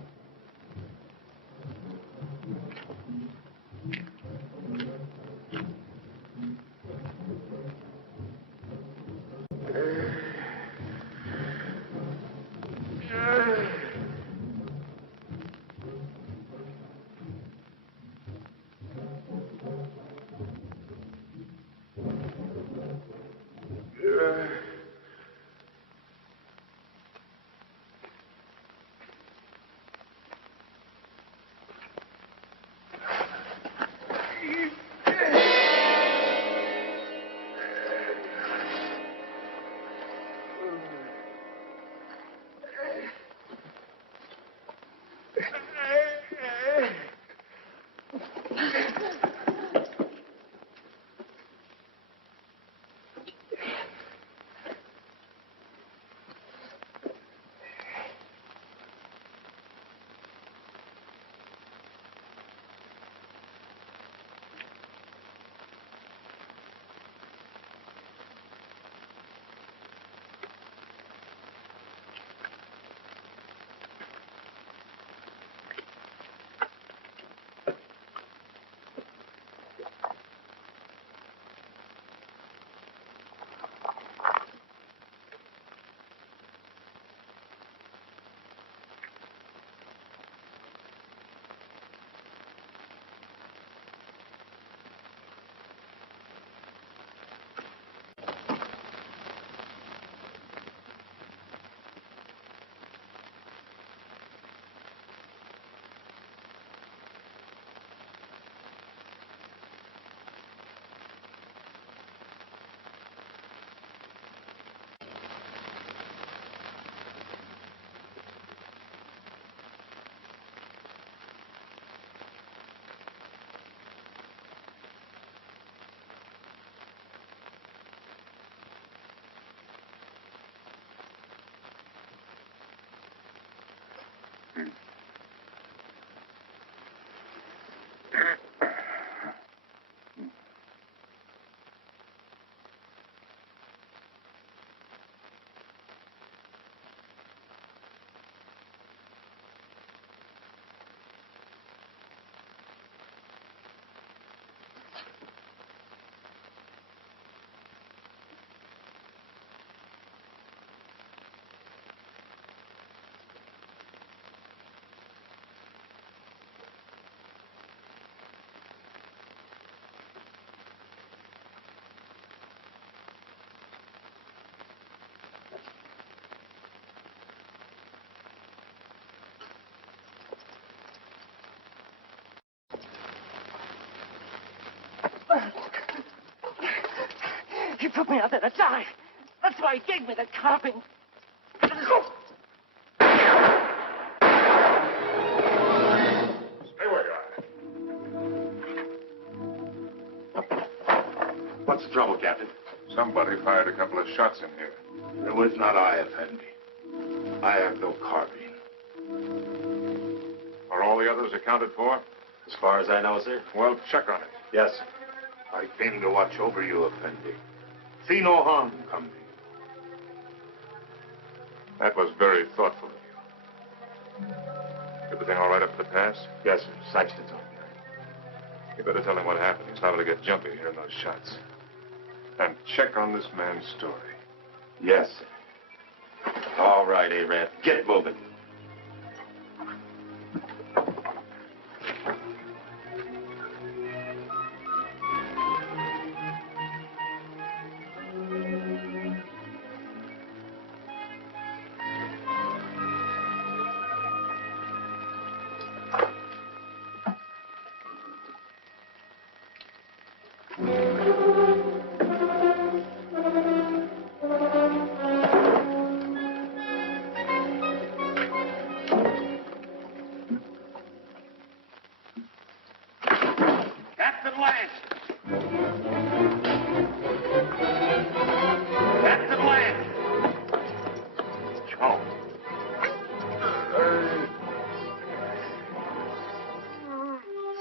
He put me out there to die. That's why he gave me the carving. Stay where you are. What's the trouble, Captain? Somebody fired a couple of shots in here. It was not I, Effendi. I have no carbine. Are all the others accounted for? As far as I know, sir. Well, check on it. Yes. I came to watch over you, Effendi. See no harm come to you. That was very thoughtful of you. Everything all right up the pass? Yes, sir. Saxton's on. You better tell him what happened. He's liable to get jumpy hearing those shots. And check on this man's story. Yes, sir. All right, Arab. Get moving.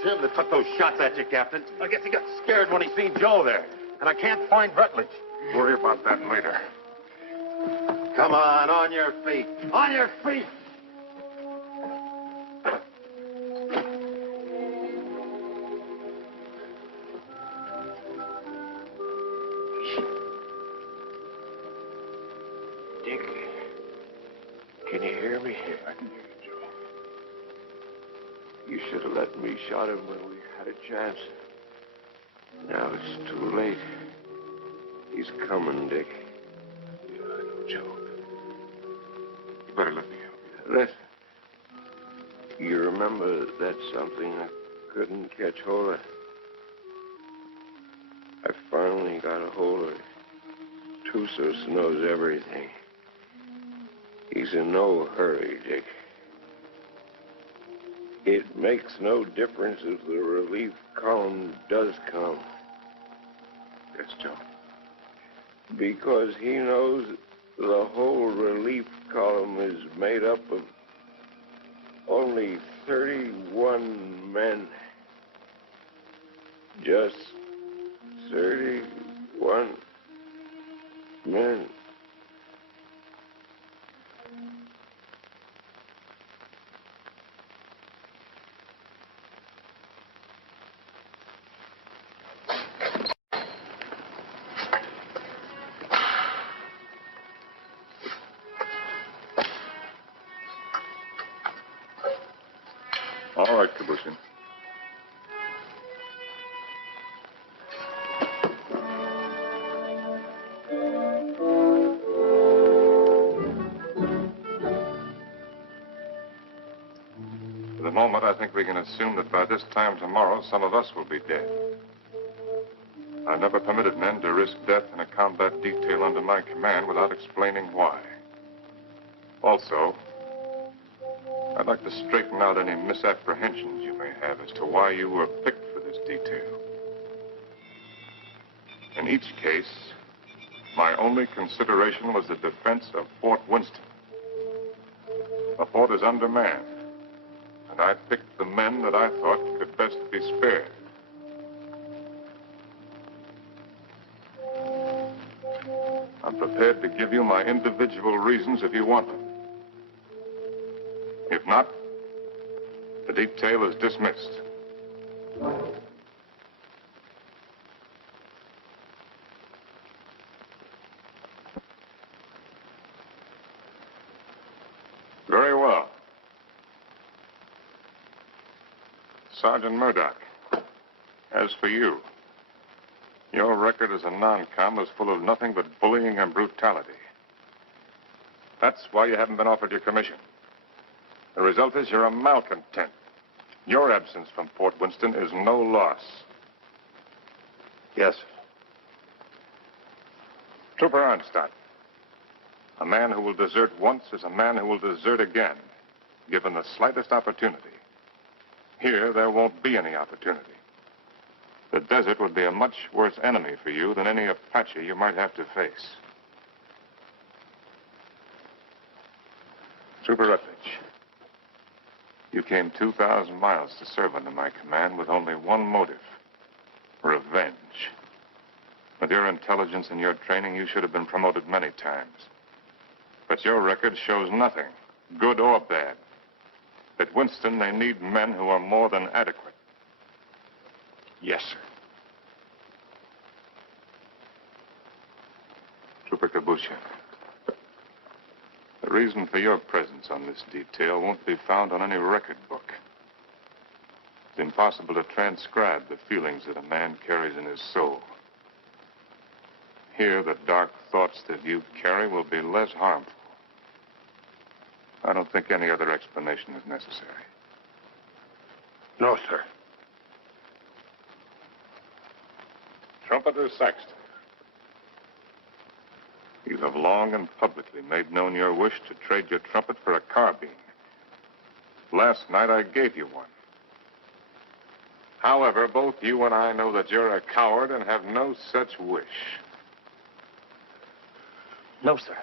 Jim that took those shots at you, Captain. I guess he got scared when he seen Joe there. And I can't find Rutledge. Worry about that later. Come on your feet. On your feet! Dick, can you hear me? I can hear you, Joe. You should have let me shot him when we had a chance. Now it's too late. He's coming, Dick. Yeah, I know, Joe. You better let me help you. Listen. You remember that something I couldn't catch hold of? I finally got a hold of it. Tussos knows everything. He's in no hurry, Dick. It makes no difference if the relief column does come. Yes, Joe. Because he knows the whole relief column is made up of only 31 men. Just 31 men. All right, Kabushin. For the moment, I think we can assume that by this time tomorrow, some of us will be dead. I never permitted men to risk death in a combat detail under my command without explaining why. Also, I'd like to straighten out any misapprehensions you may have as to why you were picked for this detail. In each case, my only consideration was the defense of Fort Winston. The fort is undermanned, I picked the men that I thought could best be spared. I'm prepared to give you my individual reasons if you want them. If not, the detail is dismissed. Very well. Sergeant Murdoch, as for you, your record as a non-com is full of nothing but bullying and brutality. That's why you haven't been offered your commission. The result is you're a malcontent. Your absence from Fort Winston is no loss. Yes, sir. Trooper Arnstadt, a man who will desert once is a man who will desert again, given the slightest opportunity. Here, there won't be any opportunity. The desert would be a much worse enemy for you than any Apache you might have to face. Trooper Rutledge, you came 2,000 miles to serve under my command with only one motive: revenge. With your intelligence and your training, you should have been promoted many times. But your record shows nothing, good or bad. At Winston, they need men who are more than adequate. Yes, sir. Trooper Kabusha, the reason for your presence on this detail won't be found on any record book. It's impossible to transcribe the feelings that a man carries in his soul. Here, the dark thoughts that you carry will be less harmful. I don't think any other explanation is necessary. No, sir. Trumpeter Saxton, you have long and publicly made known your wish to trade your trumpet for a carbine. Last night, I gave you one. However, both you and I know that you're a coward and have no such wish. No, sir.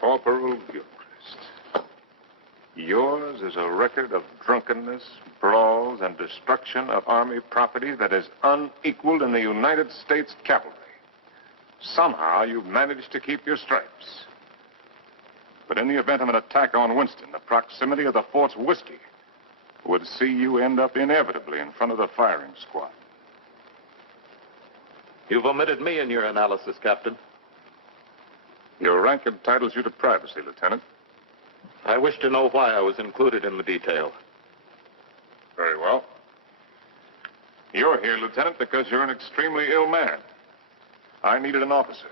Corporal Gilchrist, yours is a record of drunkenness, brawls, and destruction of Army property that is unequaled in the United States cavalry. Somehow, you've managed to keep your stripes. But in the event of an attack on Winston, the proximity of the fort's whiskey would see you end up inevitably in front of the firing squad. You've omitted me in your analysis, Captain. Your rank entitles you to privacy, Lieutenant. I wish to know why I was included in the detail. Very well. You're here, Lieutenant, because you're an extremely ill man. I needed an officer.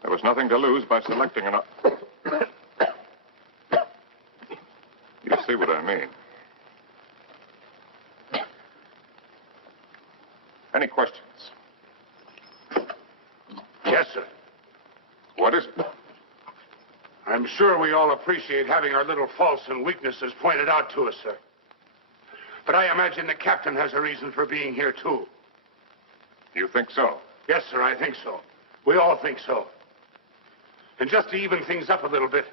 There was nothing to lose by selecting an... You see what I mean. Any questions? Yes, sir. What is it? I'm sure we all appreciate having our little faults and weaknesses pointed out to us, sir. But I imagine the captain has a reason for being here, too. You think so? Yes, sir, I think so. We all think so. And just to even things up a little bit,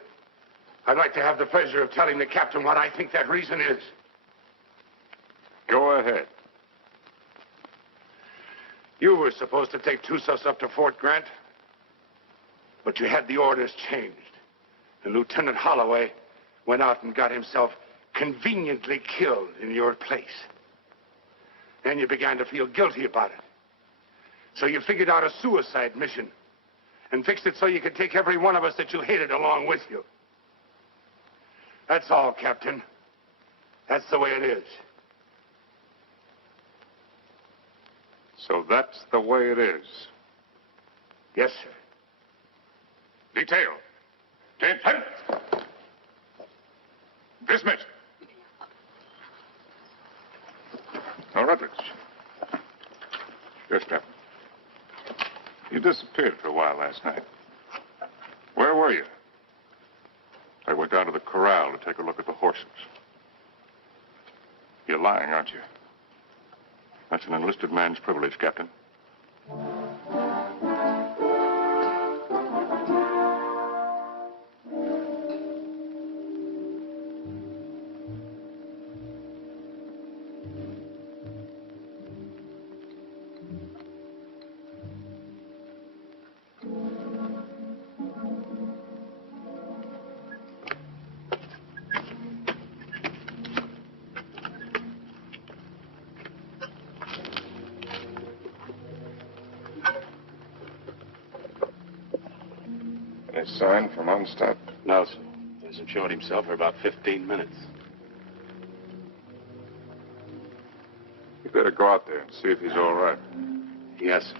I'd like to have the pleasure of telling the captain what I think that reason is. Go ahead. You were supposed to take Tussos up to Fort Grant, but you had the orders changed. And Lieutenant Holloway went out and got himself conveniently killed in your place. Then you began to feel guilty about it. So you figured out a suicide mission and fixed it so you could take every one of us that you hated along with you. That's all, Captain. That's the way it is. So that's the way it is. Yes, sir. Detail. Attention. Dismissed. Now, Rutledge. Yes, Captain. You disappeared for a while last night. Where were you? I went down to the corral to take a look at the horses. You're lying, aren't you? That's an enlisted man's privilege, Captain. sign from Onstadt? No, sir. Hasn't showed himself for about 15 minutes. You better go out there and see if he's all right. Yes, sir.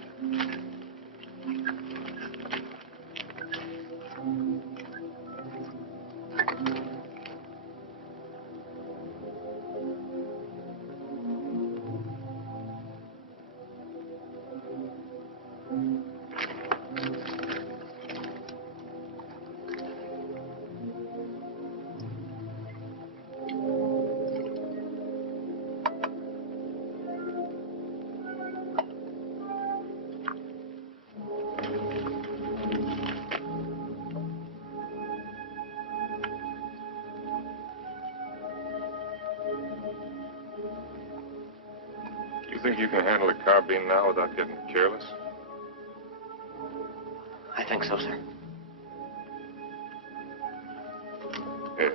You think you can handle a carbine now without getting careless? I think so, sir. Here.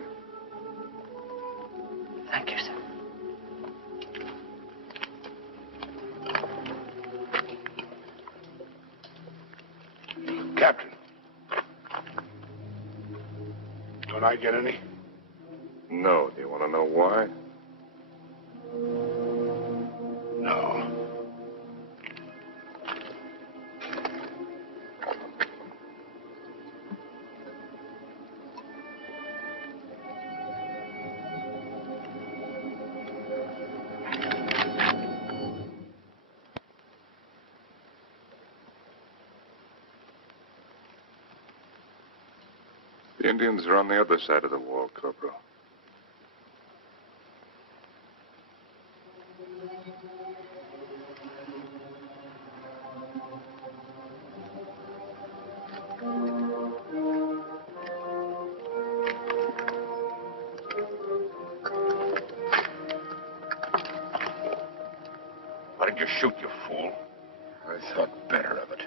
Thank you, sir. Captain. Don't I get any? No. Do you want to know why? No. The Indians are on the other side of the wall, Corporal. Why did you shoot, you fool? I thought better of it.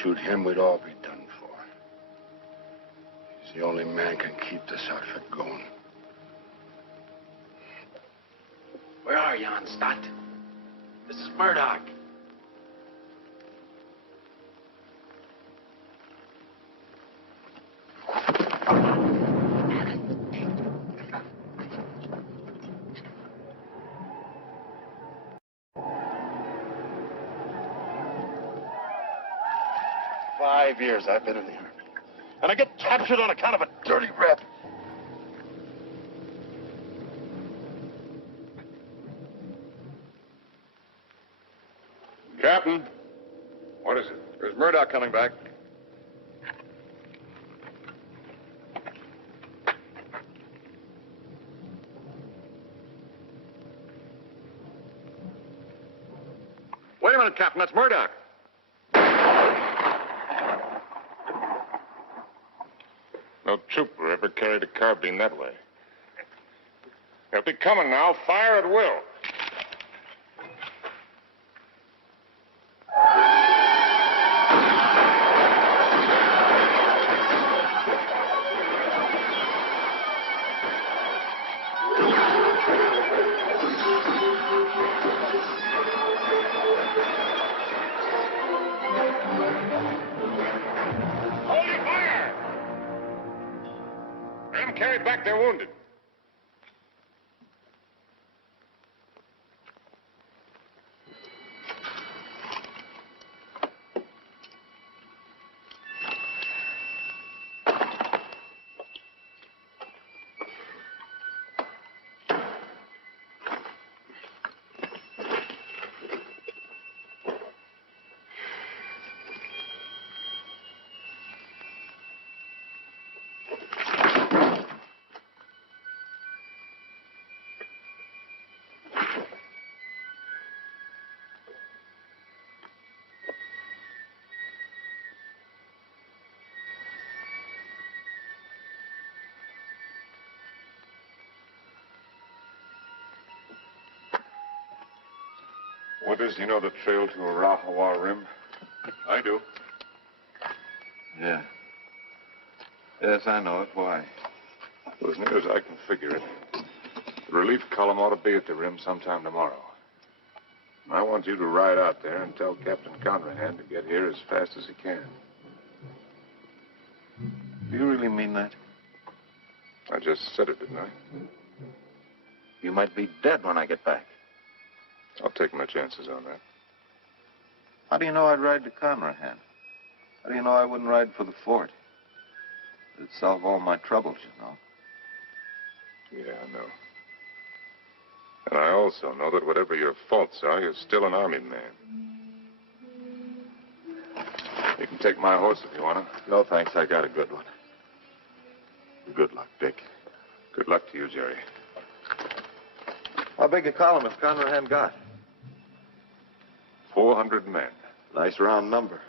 Shoot him, we'd all be done for. He's the only man can keep this outfit going. Where are you, Onstadt? This is Murdoch. "5 years I've been in the Army. And I get captured on account of a dirty rep. Captain, what is it? Is Murdoch coming back? Wait a minute, Captain. That's Murdoch. No trooper ever carried a carbine that way. They'll be coming now. Fire at will. Hold your fire! Let them carry back their wounded. Withers, you know the trail to Arahawa Rim? I do. Yeah. Yes, I know it. Why? Well, as near as I can figure it, the relief column ought to be at the rim sometime tomorrow. I want you to ride out there and tell Captain Conrahan to get here as fast as he can. Do you really mean that? I just said it, didn't I? You might be dead when I get back. I'll take my chances on that. How do you know I'd ride to Conrahan? How do you know I wouldn't ride for the fort? It'd solve all my troubles, you know. Yeah, I know. And I also know that whatever your faults are, you're still an army man. You can take my horse if you want to. No, thanks. I got a good one. Good luck, Dick. Good luck to you, Jerry. How big a column has Conrahan got? 400 men. Nice round number.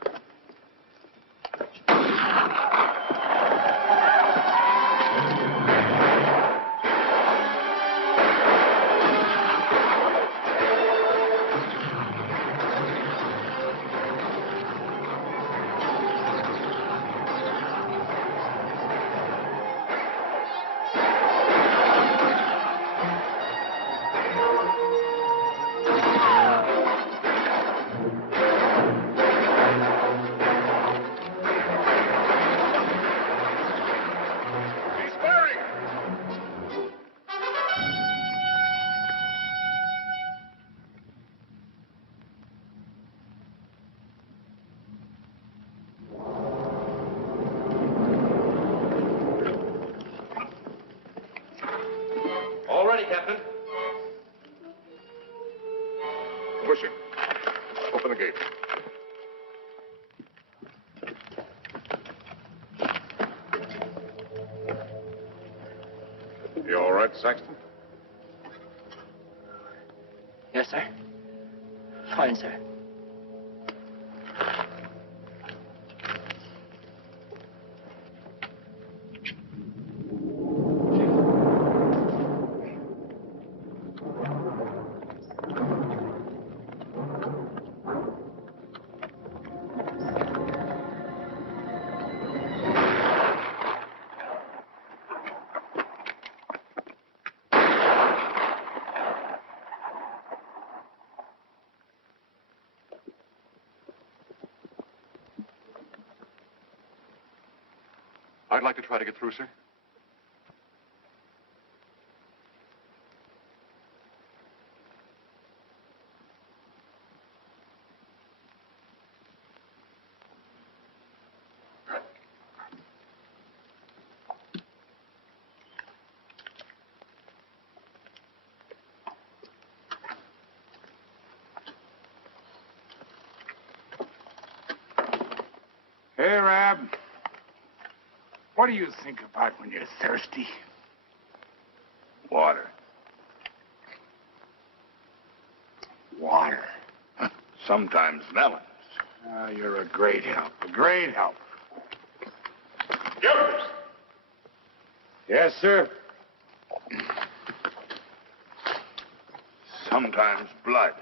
All ready, Captain. Push him. Open the gate. You all right, Saxton? Yes, sir. Fine, sir. I'd like to try to get through, sir. Hey, Rab. What do you think about when you're thirsty? Water. Water. Sometimes melons. Ah, you're a great help. A great help. Yours. Yes, sir. Sometimes blood.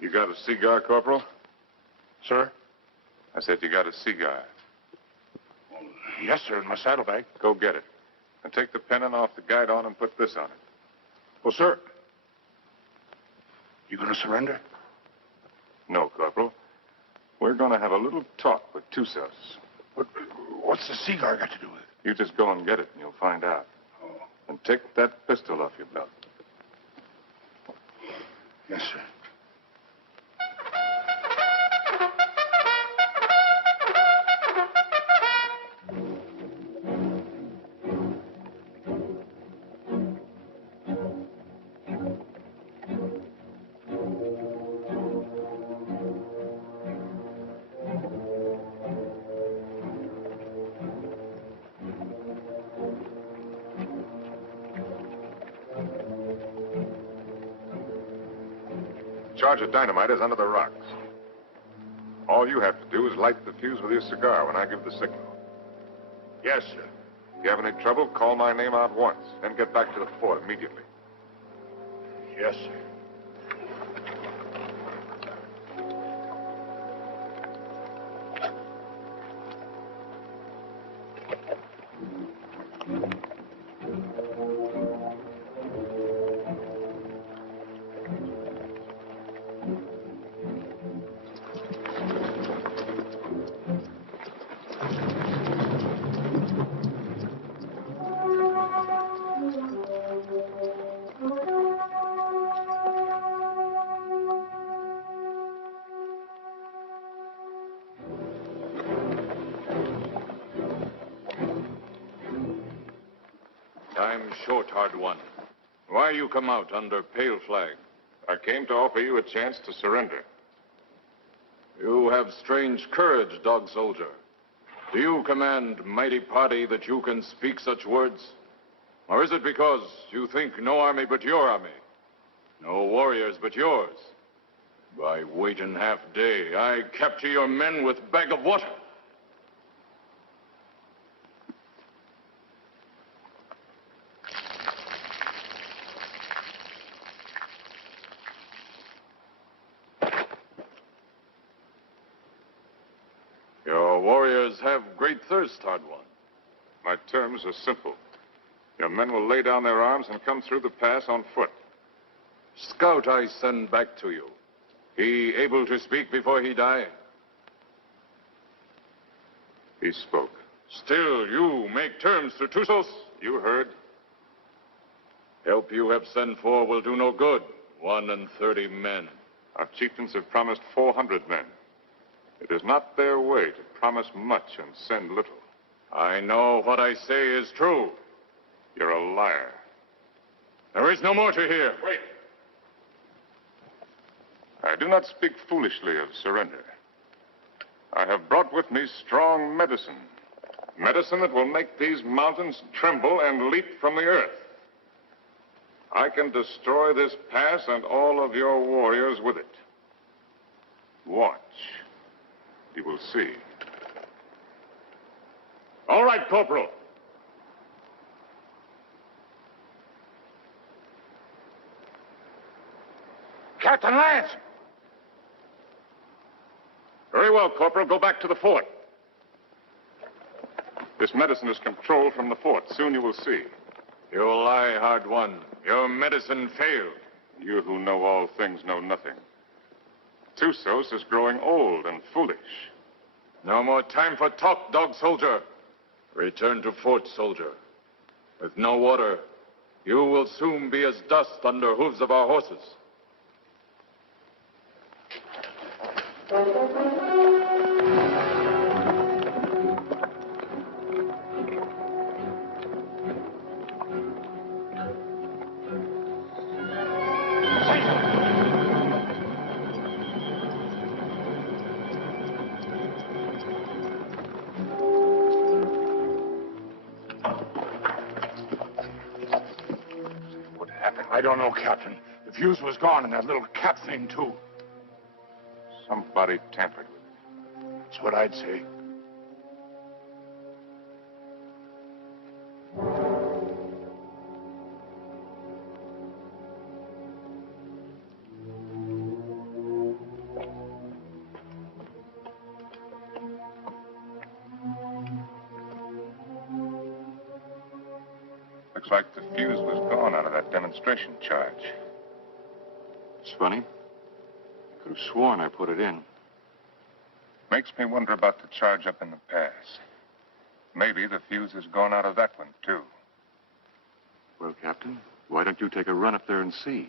You got a cigar, Corporal? Sir? I said you got a cigar. Yes, sir, in my saddlebag. Go get it. And take the pennon off the guide on and put this on it. Well, sir, you gonna surrender? No, Corporal. We're going to have a little talk with Tussos. What's the cigar got to do with it? You just go and get it, and you'll find out. Oh. And take that pistol off your belt. Yes, sir. Charge of dynamite is under the rocks. All you have to do is light the fuse with your cigar when I give the signal. Yes, sir. If you have any trouble, call my name out once, then get back to the fort immediately. Yes, sir. short, hard one. Why you come out under pale flag? I came to offer you a chance to surrender. You have strange courage, dog soldier. Do you command mighty party that you can speak such words? Or is it because you think no army but your army? No warriors but yours? By waiting half day, I capture your men with bag of water. Your warriors have great thirst, hard one. My terms are simple. Your men will lay down their arms and come through the pass on foot. Scout I send back to you. He able to speak before he die? He spoke. Still, you make terms to Tusos? You heard. Help you have sent for will do no good. 31 men. Our chieftains have promised 400 men. It is not their way to promise much and send little. I know what I say is true. You're a liar. There is no more to hear. Wait. I do not speak foolishly of surrender. I have brought with me strong medicine. Medicine that will make these mountains tremble and leap from the earth. I can destroy this pass and all of your warriors with it. Watch. You will see. All right, Corporal. Captain Lance! Very well, Corporal. Go back to the fort. This medicine is controlled from the fort. Soon you will see. You lie, hard one. Your medicine failed. You who know all things know nothing. Tusos is growing old and foolish. No more time for talk, dog soldier. Return to fort, soldier. With no water, you will soon be as dust under hooves of our horses. I don't know, Captain. The fuse was gone and that little cap thing, too. Somebody tampered with it. That's what I'd say. Looks like the fuse was gone out of that demonstration charge. It's funny. I could have sworn I put it in. Makes me wonder about the charge up in the pass. Maybe the fuse has gone out of that one, too. Well, Captain, why don't you take a run up there and see?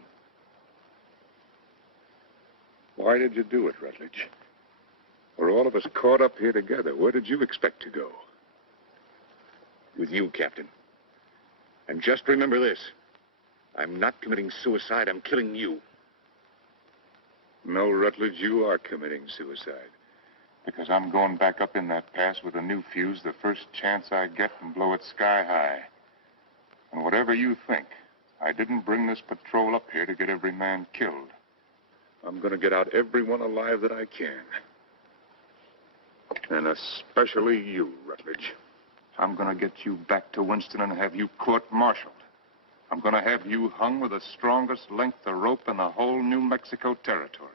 Why did you do it, Rutledge? We're all of us caught up here together. Where did you expect to go? With you, Captain. And just remember this. I'm not committing suicide. I'm killing you. No, Rutledge, you are committing suicide. Because I'm going back up in that pass with a new fuse the first chance I get and blow it sky high. And whatever you think, I didn't bring this patrol up here to get every man killed. I'm going to get out everyone alive that I can. And especially you, Rutledge. I'm going to get you back to Winston and have you court-martialed. I'm going to have you hung with the strongest length of rope in the whole New Mexico territory.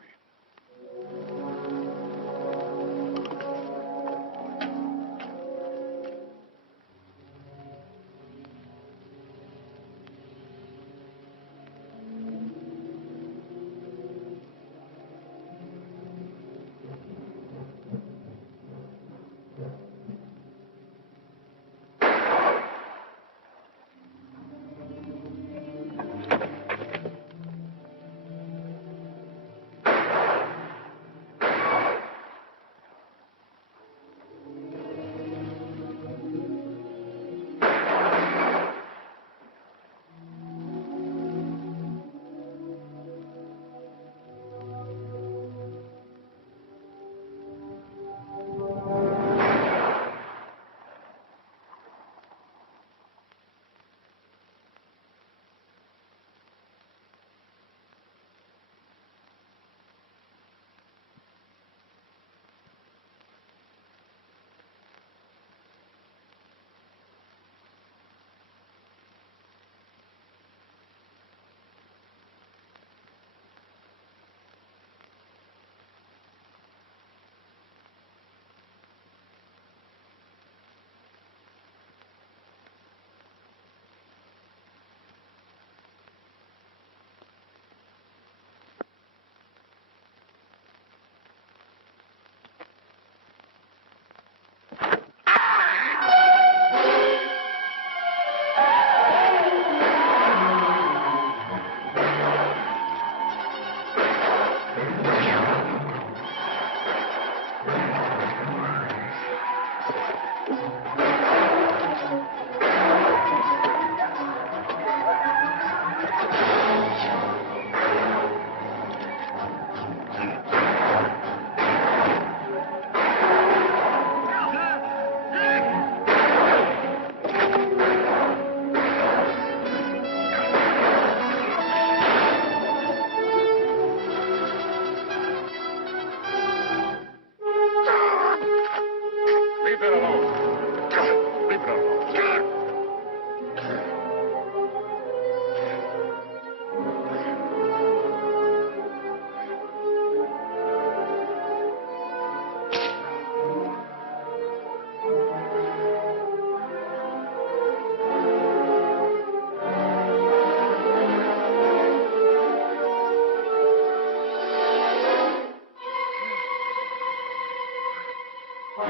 Need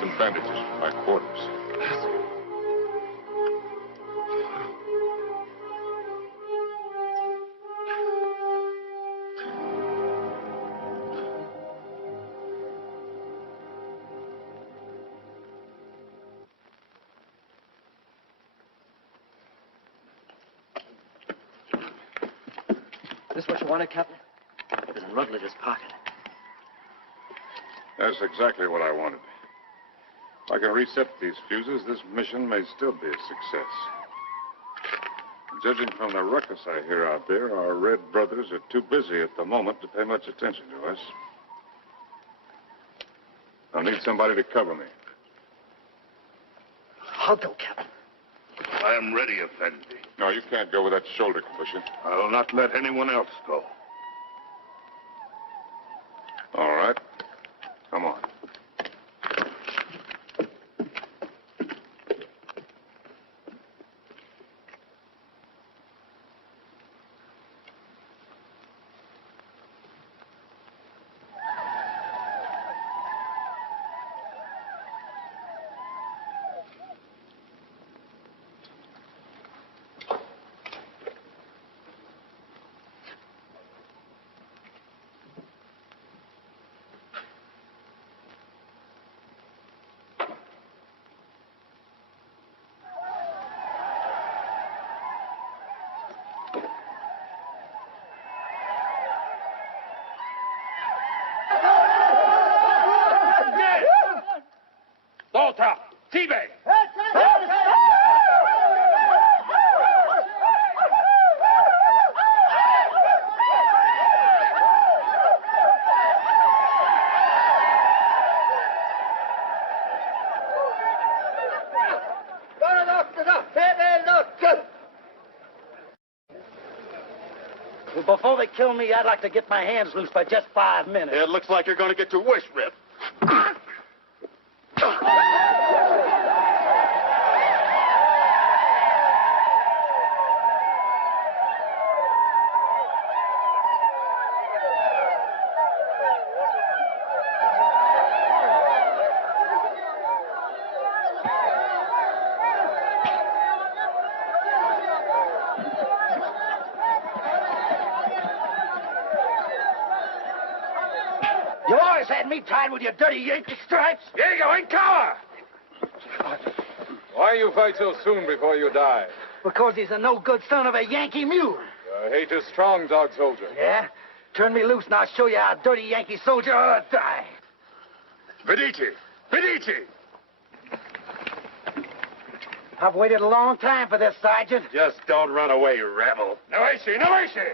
some bandages for my quarters. This what you wanted, Captain? There's in Rutledge's pocket. That's exactly what I wanted. If I can reset these fuses, this mission may still be a success. Judging from the ruckus I hear out there, our Red brothers are too busy at the moment to pay much attention to us. I'll need somebody to cover me. I'll go, Captain. I am ready, Effendi. No, you can't go with that shoulder concussion. I will not let anyone else go. All right. Come on. Volta! Tibe! Well, before they kill me, I'd like to get my hands loose for just 5 minutes. It looks like you're going to get your wish ripped. You always had me tied with your dirty Yankee stripes. Diego, in cover! Why you fight so soon before you die? Because he's a no-good son of a Yankee mule. Your hate is strong, dog soldier. Yeah? Turn me loose and I'll show you how a dirty Yankee soldier ought to die. Vedici! Vedici! I've waited a long time for this, Sergeant. Just don't run away, rebel. Noesi! Noesi!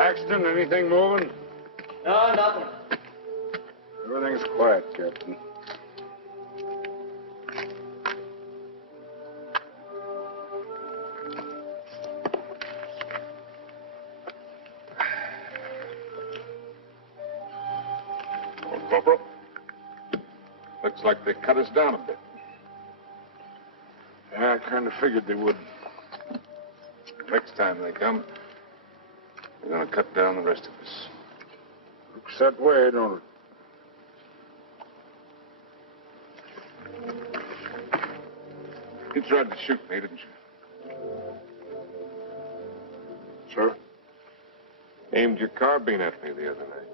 Saxton, anything moving? No, nothing. Everything's quiet, Captain. Well, Corporal, looks like they cut us down a bit. Yeah, I kind of figured they would. Next time they come, they're going to cut down the rest of us. Looks that way, don't it? You tried to shoot me, didn't you? Sir? Aimed your carbine at me the other night.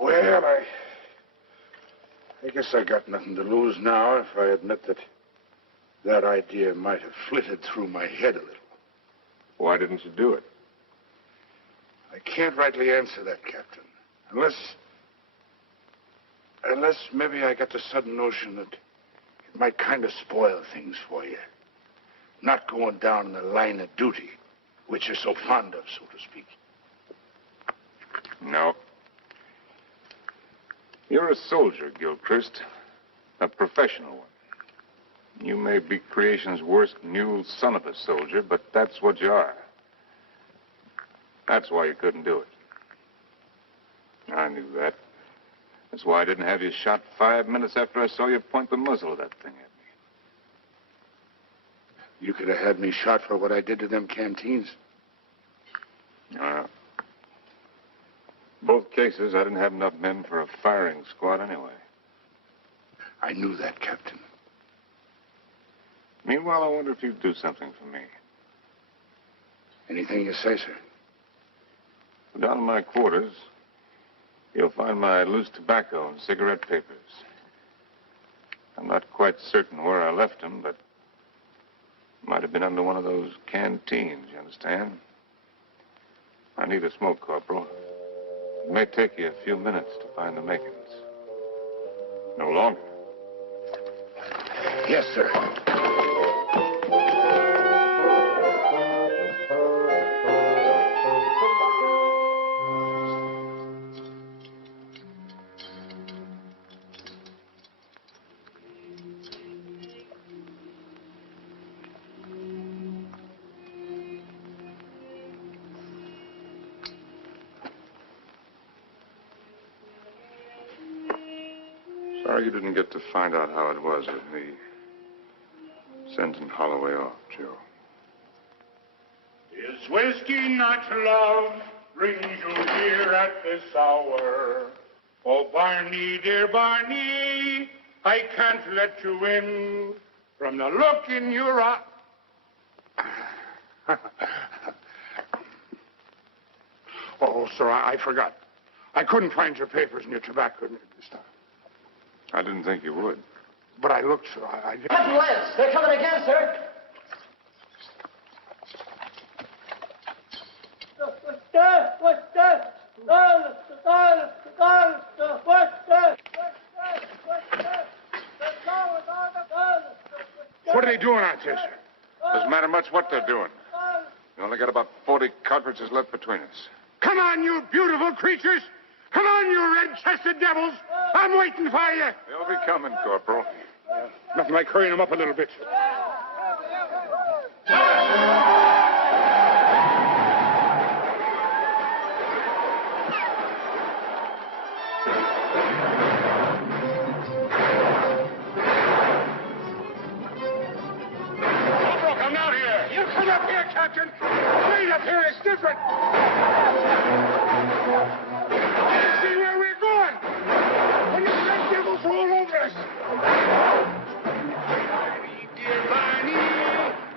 Well, I guess I got nothing to lose now if I admit that idea might have flitted through my head a little. Why didn't you do it? I can't rightly answer that, Captain. Unless maybe I got the sudden notion that it might kind of spoil things for you. Not going down the line of duty, which you're so fond of, so to speak. No. You're a soldier, Gilchrist. A professional one. You may be creation's worst mule son of a soldier, but that's what you are. That's why you couldn't do it. I knew that. That's why I didn't have you shot 5 minutes after I saw you point the muzzle of that thing at me. You could have had me shot for what I did to them canteens. Both cases, I didn't have enough men for a firing squad anyway. I knew that, Captain. Meanwhile, I wonder if you'd do something for me. Anything you say, sir. Down in my quarters, you'll find my loose tobacco and cigarette papers. I'm not quite certain where I left them, but might have been under one of those canteens, you understand? I need a smoke, Corporal. It may take you a few minutes to find the makings. No longer. Yes, sir. Sorry you didn't get to find out how it was with me sending Holloway off, Joe. Is whiskey not love brings you here at this hour? Oh, Barney, dear Barney, I can't let you in from the look in your eye. Oh, sir, I forgot. I couldn't find your papers and your tobacco this time. I didn't think you would. But I looked, sir. Captain Lance, they're coming again, sir. What are they doing out there, sir? Doesn't matter much what they're doing. We only got about 40 cartridges left between us. Come on, you beautiful creatures! Come on, you red-chested devils! I'm waiting for you! They'll be coming, Corporal. Nothing like hurrying them up a little bit. Corporal, come down here! You come up here, Captain! Wait up here, it's different! See where we're going! When the red devils roll over us! Barney, dear Barney,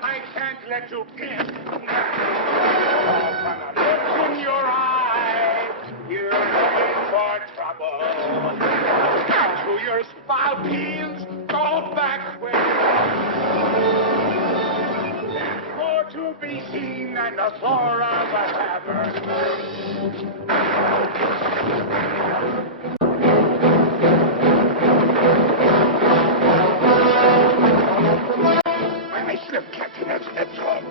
I can't let you in. From the look in your eye, you're looking for trouble. To your spouties, go back where there's more to be seen than the floor of a tavern. I slipped, Captain. That's all.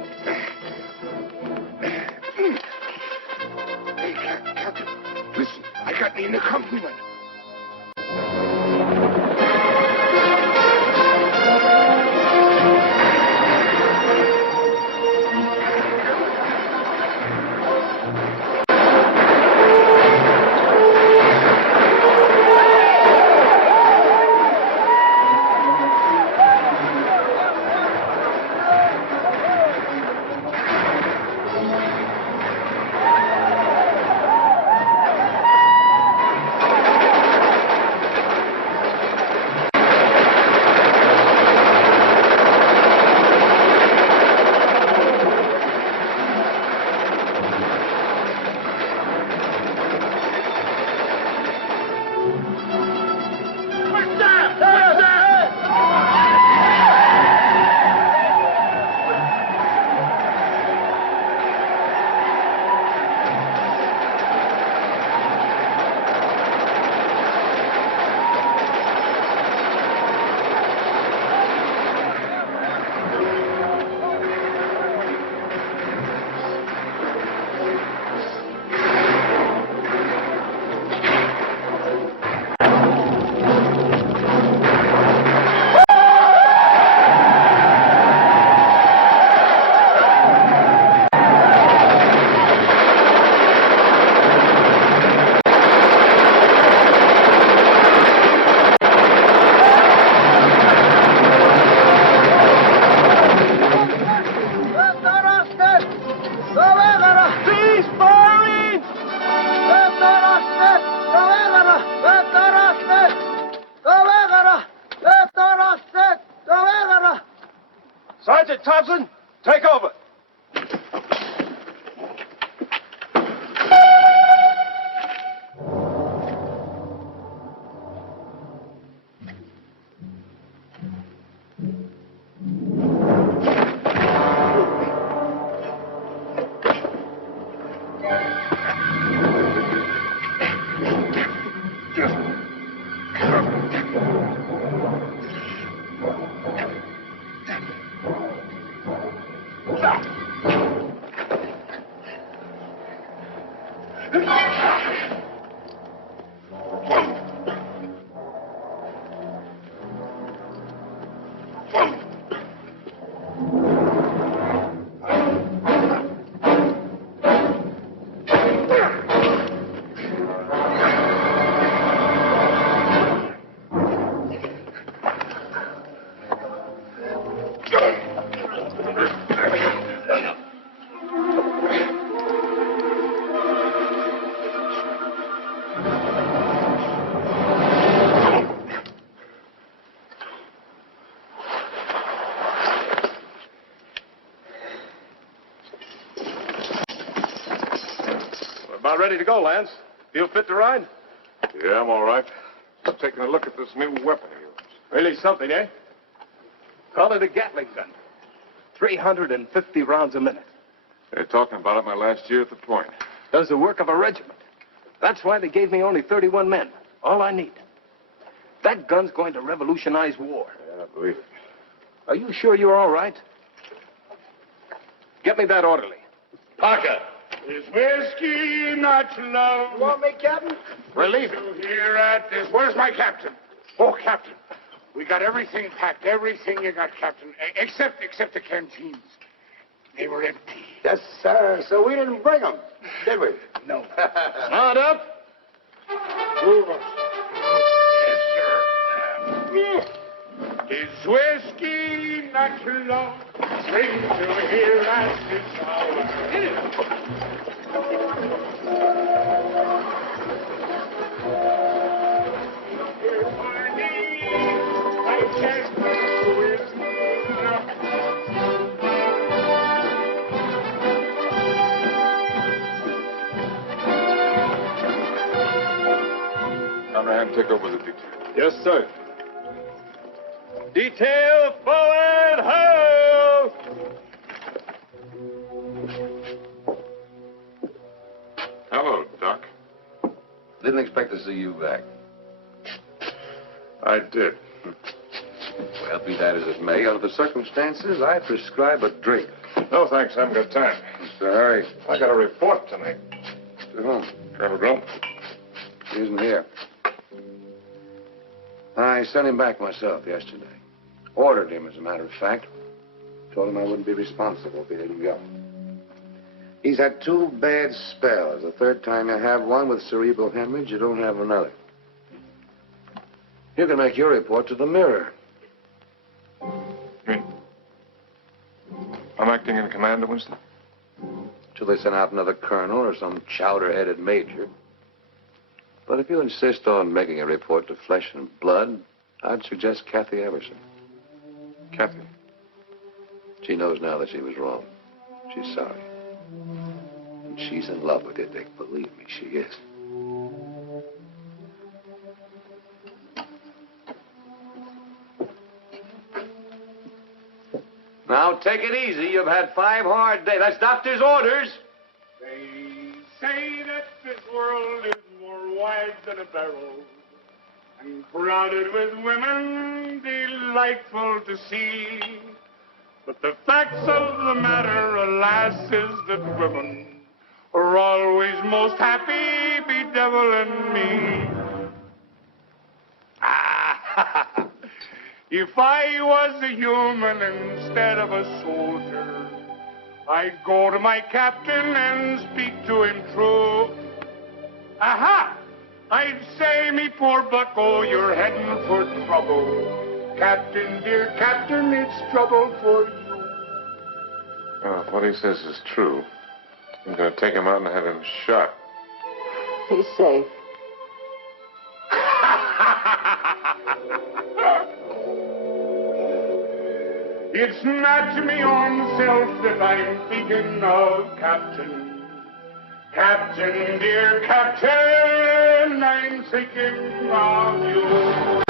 Sergeant Thompson, take over. About ready to go, Lance. Feel fit to ride? Yeah, I'm all right. Just taking a look at this new weapon of yours. Really something, eh? Call it a Gatling gun. 350 rounds a minute. They're talking about it my last year at the point. Does the work of a regiment. That's why they gave me only 31 men. All I need. That gun's going to revolutionize war. Yeah, I believe it. Are you sure you're all right? Get me that orderly. Parker. Is whiskey not love? You want me, Captain? We're leaving. You hear at this? Where's my captain? Oh, Captain. We got everything packed. Everything you got, Captain. Except the canteens. They were empty. Yes, sir. So we didn't bring them, did we? No. Mount up. Move us. Yes, sir. Is whiskey not love? Bring to here at this hour. Conrad, take over the detail. Yes, sir. Detail forward, ho! Hello, Doc. Didn't expect to see you back. I did. Well, be that as it may, under the circumstances, I prescribe a drink. No, thanks. I haven't got time. Mr. Harry. I got a report tonight. To whom? Colonel Grump. He isn't here. I sent him back myself yesterday. Ordered him, as a matter of fact. Told him I wouldn't be responsible if he didn't go. He's had 2 bad spells. The third time you have one with cerebral hemorrhage, you don't have another. You can make your report to the Mirror. I'm acting in command of Winston? Till they send out another colonel or some chowder-headed major. But if you insist on making a report to Flesh and Blood, I'd suggest Kathy Everson. Kathy? She knows now that she was wrong. She's sorry. And she's in love with you, Dick. Believe me, she is. Now, take it easy. You've had 5 hard days. That's doctor's orders. They say that this world is more wide than a barrel and crowded with women delightful to see. But the facts of the matter, alas, is that women are always most happy, bedeviling me. If I was a human instead of a soldier, I'd go to my captain and speak to him true. Aha! I'd say, me poor bucko, you're heading for trouble. Captain, dear captain, it's trouble for you. Well, if what he says is true, I'm going to take him out and have him shot. He's safe. It's not me own self that I'm thinking of, Captain. Captain, dear Captain, I'm thinking of you.